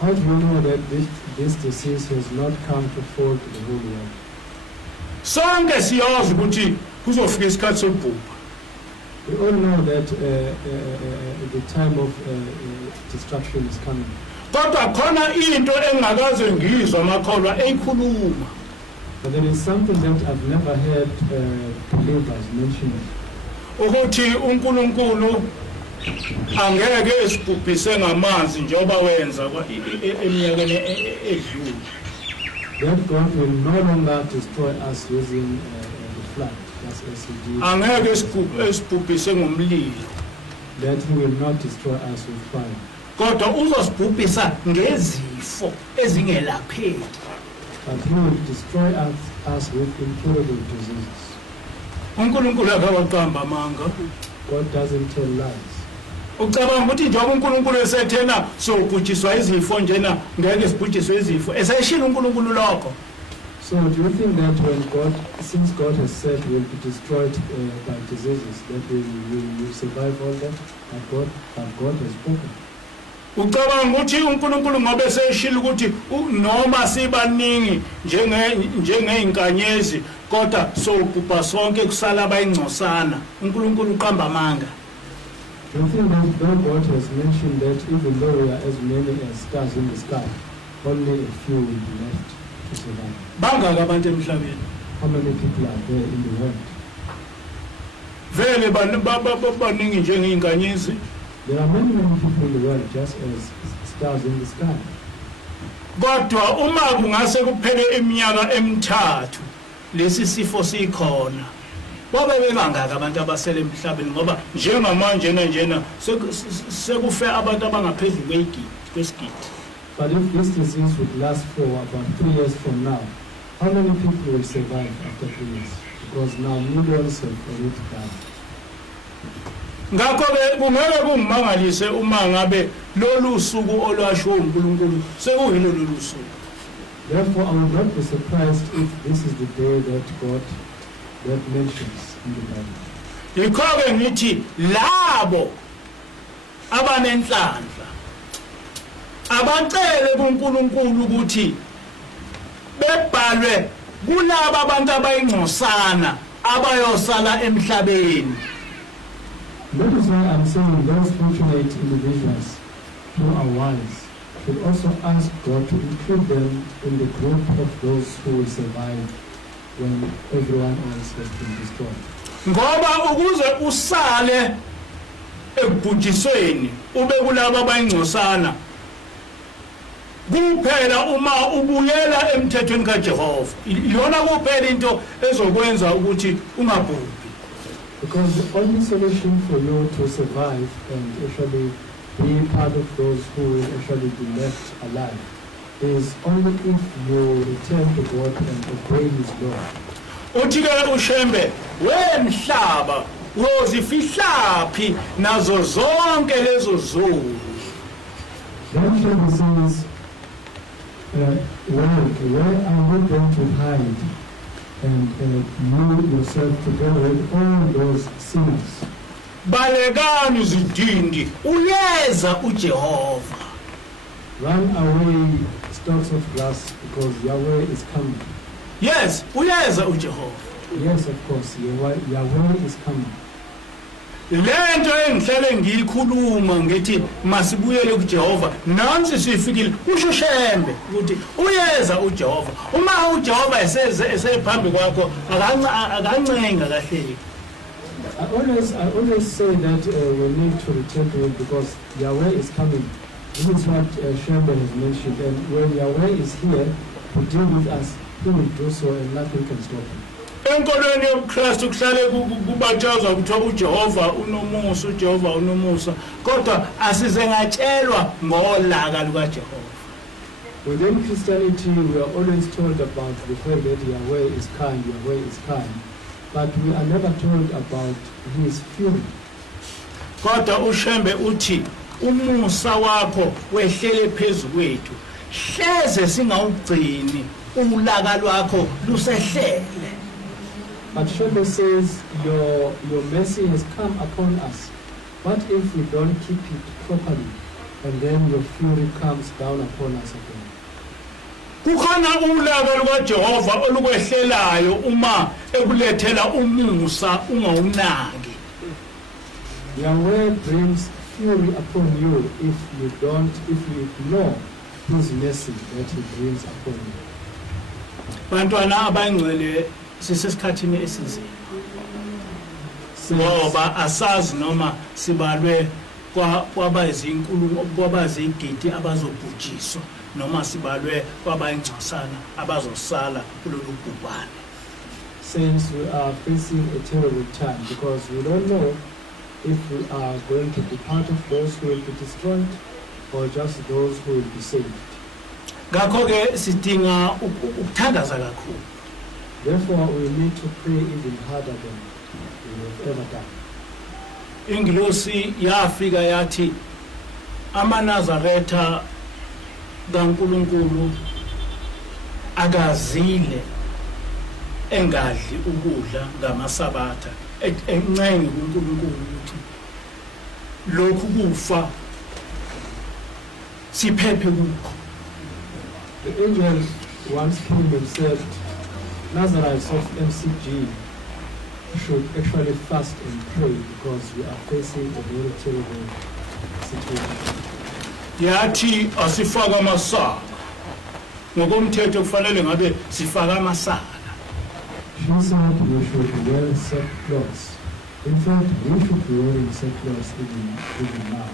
How do you know that this disease has not come to fold the whole world? Sonke siyazi ukuthi kuzofika isikhathi sobhubha. We all know that the time of destruction is coming. Kodwa khona into engakaze ngizwa makholwa eyikhuluma. But there is something that I've never heard believers mention it. Ukuthi uNkulunkulu angeke esibhubhise ngamanzi njengoba wenza eminyakeni edlule. That God will no longer destroy us using the flood, just as He did. Angeke esibhubhise ngomlilo. That He will not destroy us with fire. Kodwa uzosibhubhisa ngezifo ezingelapheki. But He will destroy us with incurable diseases. uNkulunkulu akawaqamba amanga. God doesn't tell lies. Ucabanga ukuthi njengoba uNkulunkulu esethena sobhujiswa izifo njena ngeke sibhujiswe izifo esayishila uNkulunkulu lokho? So do you think that since God has said we'll be destroyed by diseases, that we will survive all that? But God has spoken. Ucabanga ukuthi uNkulunkulu ngoba eseshila ukuthi noma sibaningi njengeinkanyezi kodwa sobhubha sonke kusala abayingcosana uNkulunkulu uqamba amanga? Do you think that though God has mentioned that even though we are as many as stars in the sky, only a few will be left to survive? Bangaka abantu emhlabeni? How many people are there in the world? Vele baningi njengeinkanyezi. There are many people in the world just as stars in the sky. Kodwa uma kungase kuphele iminyaka emithathu lesi sifo sikhona, babe bebangaka abantu abasele emhlabeni ngoba njengamanje njena sekufe abantu abangaphezulu kwesigidi. But if this disease would last for about 3 years from now, how many people will survive after 3 years? Because now millions have already died. Ngakho-ke kungeke kungimangalise uma ngabe lolu suku olwashiwo uNkulunkulu sekuyilo lolu suku. Therefore, I will not be surprised if this is the day that God mentions in the Bible. Yikho-ke ngithi labo abanenhlanhla abacele kuNkulunkulu ukuthi bebhalwe kulabo abantu abayingcosana abayosala emhlabeni. That is why I'm saying those fortunate individuals who are wise should also ask God to include them in the group of those who will survive when everyone else has been destroyed. Ngoba ukuze usale ekubhujisweni ube kulabo abayingcosana kuphela uma ubuyela emthethweni kaJehova. Iyona kuphela into ezokwenza ukuthi ungabhubhi. Because the only solution for you to survive and actually be part of those who will actually be left alive is only if you return to God and obey His law. Uthi-ke uShembe wemhlaba uyozifihlaphi nazo zonke lezo zulu. Then Shembe says, where are you going to hide and you yourself together with all those sinners? Balekani zidindi uyeza uJehova. Run away, stalks of grass, because Yahweh is coming. Yes, uyeza uJehova. Yes, of course, Yahweh is coming. lento engihlele ngiyikhuluma ngithi masibuyele kuJehova nansi sifikile usho Shembe ukuthi uyeza uJehova uma uJehova esephambi kwakho akancenga kahle. I always say that we need to return to it because Yahweh is coming. This is what Shembe has mentioned, and when Yahweh is here to deal with us, He will do so, and nothing can stop Him. Enkolweni yobuKristu kuhlale kubatshazwa kuthiwa uJehova unomusa uJehova unomusa kodwa asize ngatshelwa ngolaka lukaJehova. Within Christianity, we are always told about the fact that Yahweh is kind, Yahweh is kind, but we are never told about His fury. Kodwa uShembe uthi umusa wakho wehlele phezulu kwethu hleze singawugcini ulaka lwakho lusehlele. But Shembe says, your mercy has come upon us. What if we don't keep it properly, and then your fury comes down upon us again? Kukhona ulaka lukaJehova olukwehlelayo uma ekulethela umusa ungawunaki. Yahweh brings fury upon you if you ignore His mercy that He brings upon you. Bantwana abangcwele sisesikhathini esinzima. Ngoba asazi noma sibalwe kwabayizigidi abazobhujiswa noma sibalwe kwabayingcosana abazosala kulolu bhubhane. Since we are facing a terrible time because we don't know if we are going to be part of those who will be destroyed or just those who will be saved. Ngakho ke sidinga ukuthandaza kakhulu. Therefore, we need to pray even harder than we have ever done. Ingilosi yafika yathi amaNazaretha kaNkulunkulu akazile engadli ukudla ngamasabatha encenge kuNkulunkulu ukuthi lokhu kufa siphephe kukho. The angel once came and said, Nazarites of MCG should actually fast and pray because we are facing a very terrible situation. Yathi asifaka amasaka ngokomthetho kufanele ngabe sifaka amasaka. She said we should wear sackcloths. In fact, we should be wearing sackcloths even now.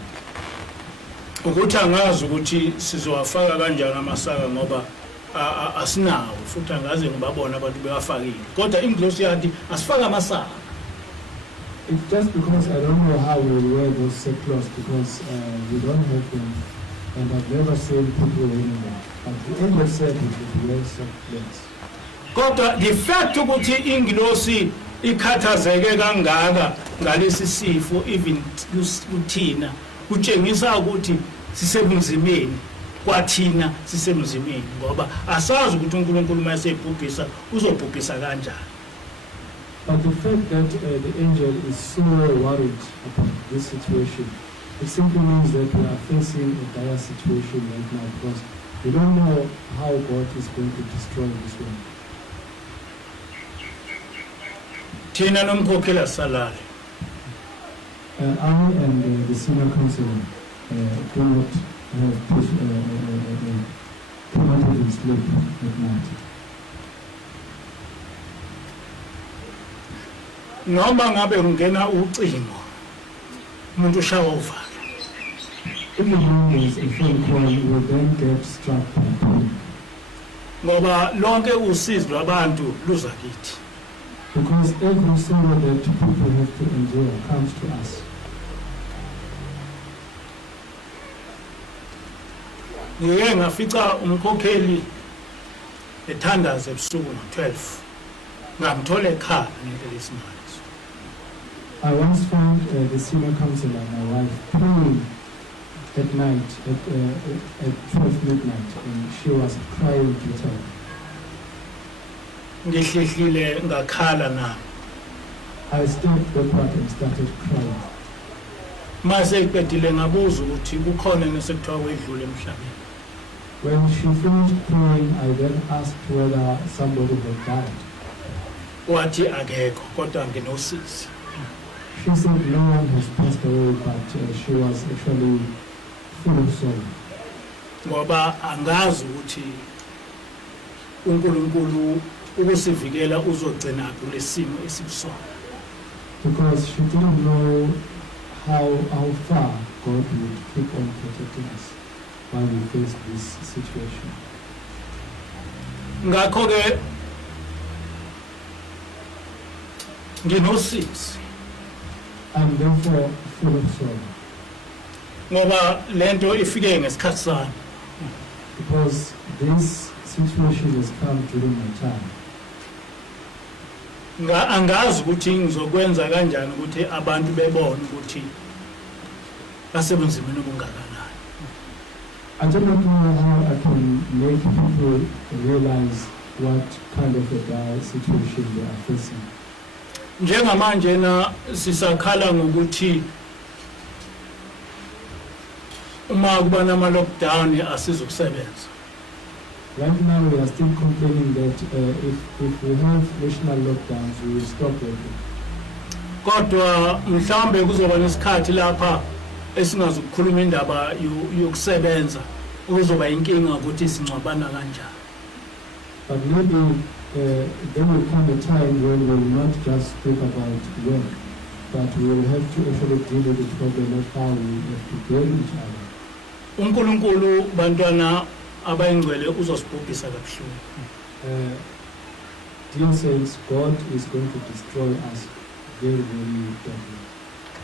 Ukuthi angazi ukuthi sizowafaka kanjani amasaka ngoba asinawo futhi angaze ngibabona abantu bewafakile kodwa ingilosi yathi asifaka amasaka. It's just because I don't know how we will wear those sackcloths because we don't have them and I've never seen people wearing them. But the angel said we should wear sackcloths. Kodwa the fact ukuthi ingilosi ikhathazeke kangaka ngalesi sifo even kuthina kutshengisa ukuthi sisebunzimeni kwathina sisemzimeni ngoba asazi ukuthi uNkulunkulu mayesebhubhisa uzobhubhisa kanjani. But the fact that the angel is so worried about this situation, it simply means that we are facing a dire situation right now because we don't know how God is going to destroy this world. Thina nomkhokheli asalale. I and the senior council do not have permanent sleep at night. Noma ngabe ungena ucingo umuntu ushawa uvala. In the mornings, a phone call will then get struck by pain. Ngoba lonke usizo lwabantu luza kithi. Because every sorrow that people have to endure comes to us. Ngike ngafica umkhokheli ethandaza ebusuku ngo-12 ngamthola ekhala ngento lesimali. I once found the senior counselor, my wife, praying at night at 12 midnight, and she was crying to tell. Ngihlehlile ngakhala na. I stepped backward and started crying. Mase iqedile ngabuza ukuthi kukhona nesekuthiwa wedlule emhlabeni. When she finished praying, I then asked whether somebody had died. Wathi akekho kodwa nginosizi. She said no one has passed away, but she was actually full of sorrow. ngoba angazi ukuthi uNkulunkulu ukusivikela uzogcina kulesimo esibusona. Because she didn't know how far God would keep on protecting us while we face this situation. Ngakho ke nginosisi I'm therefore full of sorrow. ngoba lento ifike ngesikhathi sami. Because this situation has come during my time. Angazi ukuthi ngizokwenza kanjani ukuthi abantu bebone ukuthi basebenzimeni obungakanani. I don't know how I can make people realize what kind of a dire situation they are facing. Njengamanje na sisakhala ngokuthi uma kuba nama lockdown asizokusebenza. Right now we are still complaining that if we have national lockdowns, we will stop working. Kodwa mhlambe kuzoba nesikhathi lapha esingazukukhuluma indaba yokusebenza ukuzoba inkinga ukuthi singcwabana kanjani. But maybe there will come a time when we will not just speak about work, but we will have to actually deal with the problem of how we have to bury each other. uNkulunkulu bantwana abayingcwele uzosibhubhisa kabuhlungu. Dear saints, God is going to destroy us very, very badly.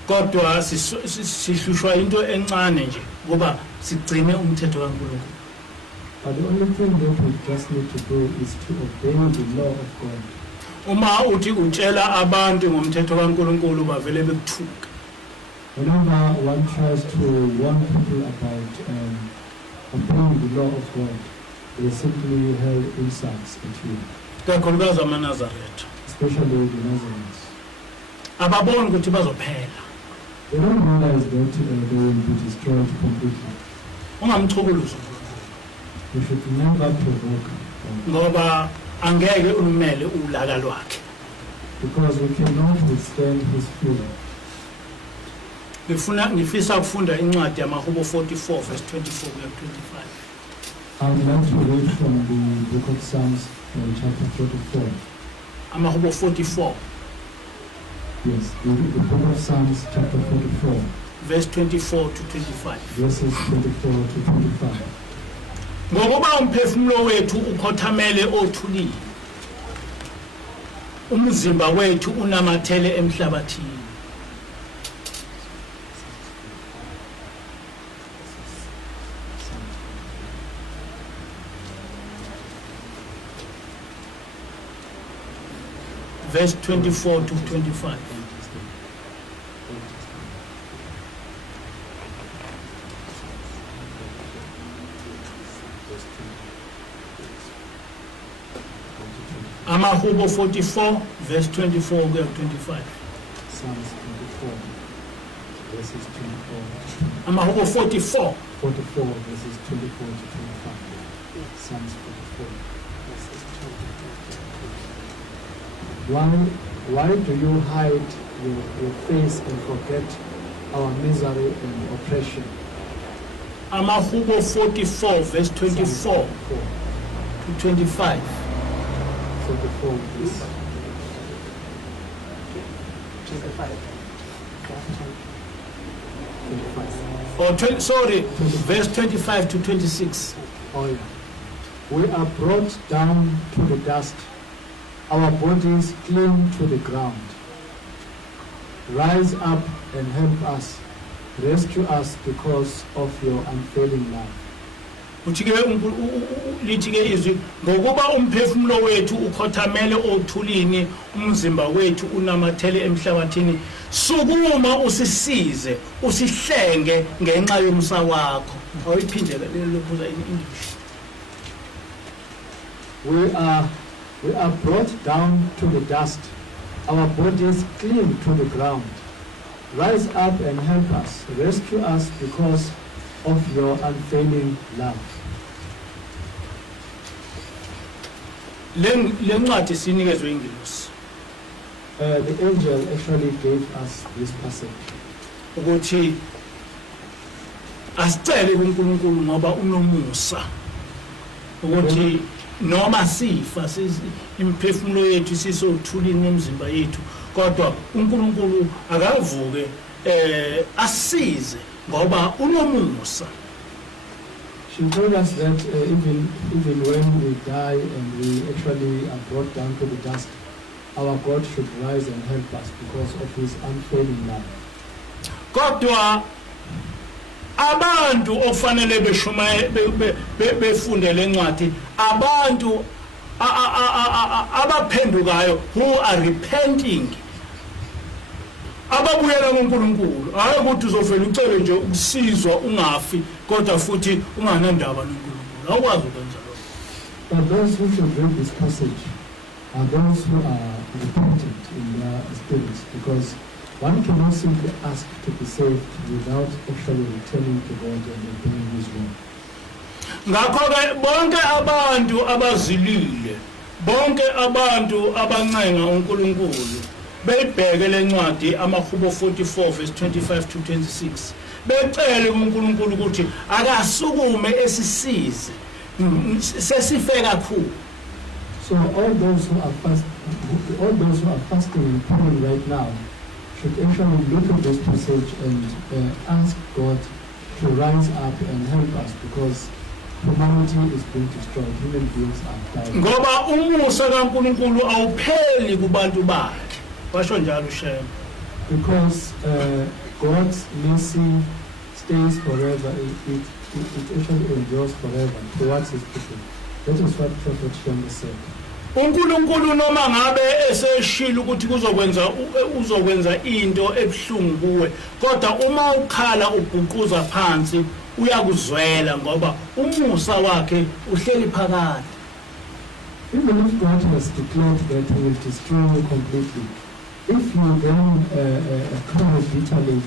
Kodwa sihlushwa into encane nje ngoba sigcine umthetho kaNkulunkulu. But the only thing that we just need to do is to obey the law of God. Uma uthi utshela abantu ngomthetho kaNkulunkulu bavele bekuthuka. Whenever one tries to warn people about obeying the law of God, they simply hurl insults at you. Kakhulukazi amaNazaretha. Especially the Nazarenes. Ababoni ukuthi bazophela. They don't realize that they will be destroyed completely. Ungamchukuluzi. You should never provoke God. Ngoba angeke ulumele ulaka lwakhe. Because we cannot withstand his fury. Ngifisa ukufunda incwadi yamaHubo 44 verse 24 kuya 25. I would like to read from the book of Psalms, chapter 44. amaHubo 44 Yes, the book of Psalms, chapter 44. verse 24 to 25. Verses 24 to 25. Ngokuba umphefumulo wethu ukhothamele othulini, umzimba wethu unamathele emhlabathini. Verse 24 to 25. amaHubo 44 verse 24 kuya 25. Psalms 24, verses 24. amaHubo 44 44, verses 24 to 25. Psalms 44, verses 24. Why do you hide your face and forget our misery and oppression? amaHubo 44 verse 24 to 25. 44, please. 25. Verse 25 to 26. Oh, yeah. We are brought down to the dust, our bodies cling to the ground. Rise up and help us, rescue us because of your unfailing love. Lithi-ke izwi ngokuba umphefumulo wethu ukhothamele othulini, umzimba wethu unamathele emhlabathini, sukuma usisize usihlenge ngenxa yomsa wakho. Awuyiphindele lokhuza in English. We are brought down to the dust, our bodies cling to the ground. Rise up and help us, rescue us because of your unfailing love. Le ncwadi sinikezwe ingilosi. The angel actually gave us this passage. ukuthi asicele kuNkulunkulu ngoba unomusa ukuthi noma sifa imphefumulo yethu sisothulini nemizimba yethu kodwa uNkulunkulu akavuke asize ngoba unomusa. She told us that even when we die and we actually are brought down to the dust, our God should rise and help us because of his unfailing love. Kodwa abantu ofanele befunde lencwadi abantu abaphendukayo who are repenting ababuyela kuNkulunkulu hayi ukuthi uzofela ucele nje ukusizwa ungafi kodwa futhi unganandaba noNkulunkulu awukwazi ukwenza lokho. But those who should read this passage are those who are repentant in their spirits, because one cannot simply ask to be saved without actually returning to God and obeying his word. Ngakho-ke bonke abantu abazilile bonke abantu abancenga uNkulunkulu beyibheke lencwadi amaHubo 44 verse 25 to 26 becele kuNkulunkulu ukuthi akasukume esisize sesife kakhulu. So all those who are fasting and praying right now should actually look at this passage and ask God to rise up and help us, because humanity is being destroyed. Human beings are dying. Ngoba umusa kaNkulunkulu awupheli kubantu bakhe. Basho njalo uShem. Because God's mercy stays forever. It actually endures forever towards his people. That is what Prophet Shem said. uNkulunkulu noma ngabe eseshila ukuthi uzokwenza into ebhlungu kuwe kodwa uma ukhala ubhuquza phansi uyakuzwela ngoba umusa wakhe uhleli phakade. Even if God has declared that he will destroy you completely, if you then cry bitterly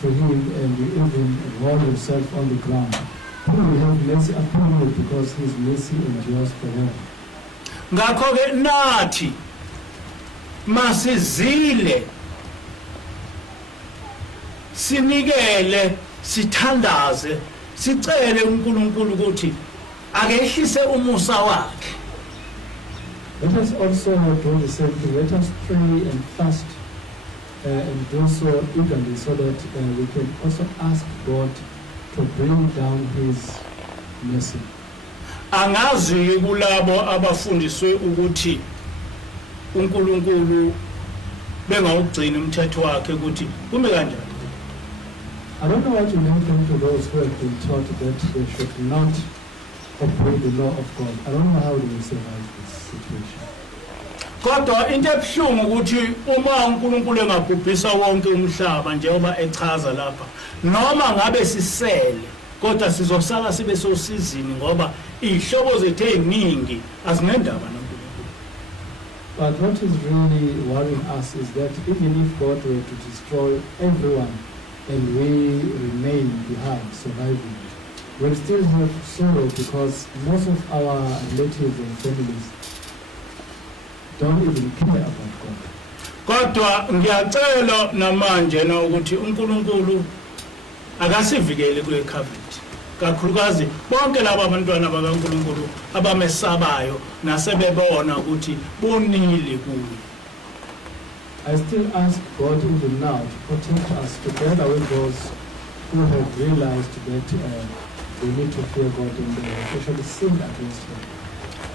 to him and you even roll yourself on the ground, he will have mercy upon you because his mercy endures forever. Ngakho-ke nathi masizile sinikele sithandaze sicele uNkulunkulu ukuthi akehlise umusa wakhe. Let us also do the same thing. Let us pray and fast and do so eagerly, so that we can also ask God to bring down his mercy. Angazi kulabo abafundiswe ukuthi uNkulunkulu bengawugcina umthetho wakhe ukuthi kume kanjani. I don't know what will happen to those who have been taught that they should not obey the law of God. I don't know how they will survive this situation. Kodwa into ebhlungu ukuthi uma uNkulunkulu engabhubhisa wonke umhlaba njengoba echaza lapha noma ngabe sisele kodwa sizosala sibe sosizini ngoba ihlobo zethu eziningi azinendaba noNkulunkulu. But what is really worrying us is that even if God were to destroy everyone and we remain behind surviving, we'll still have sorrow because most of our relatives and families don't even care about God. Kodwa ngiyacela namanje na ukuthi uNkulunkulu akasivikele kule COVID. Kakhulukazi bonke laba abantwana bakaNkulunkulu abamesabayo nasebebona ukuthi bonile kuye. I still ask God even now to protect us together with those who have realized that they need to fear God and they have actually sinned against him.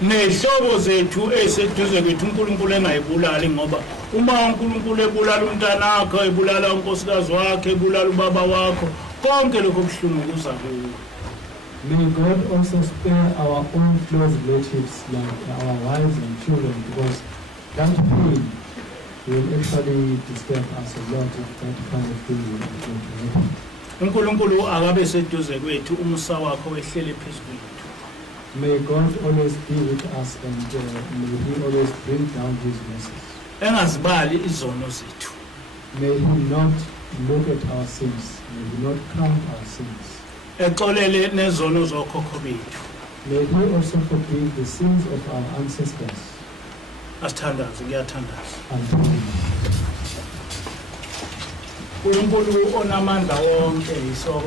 Nehlobo zethu eseduze kwethu uNkulunkulu engayibulali ngoba uma uNkulunkulu ebulala umntana wakhe ebulala unkosikazi wakhe ebulala ubaba wakho konke lokho kuhlungu kuza kuwe. May God also spare our own close relatives like our wives and children, because that pain will actually disturb us a lot if that kind of thing will happen. uNkulunkulu akabe seduze kwethu umusa wakhe wehlele phezulu. May God always be with us and may he always bring down his mercies. Engazibali izono zethu. May he not look at our sins. May he not count our sins. Exolele nezono zokhokho bethu. May he also forgive the sins of our ancestors. Asithandaze, kuyathandaza. Amen. uNkulunkulu onamandla wonke isoko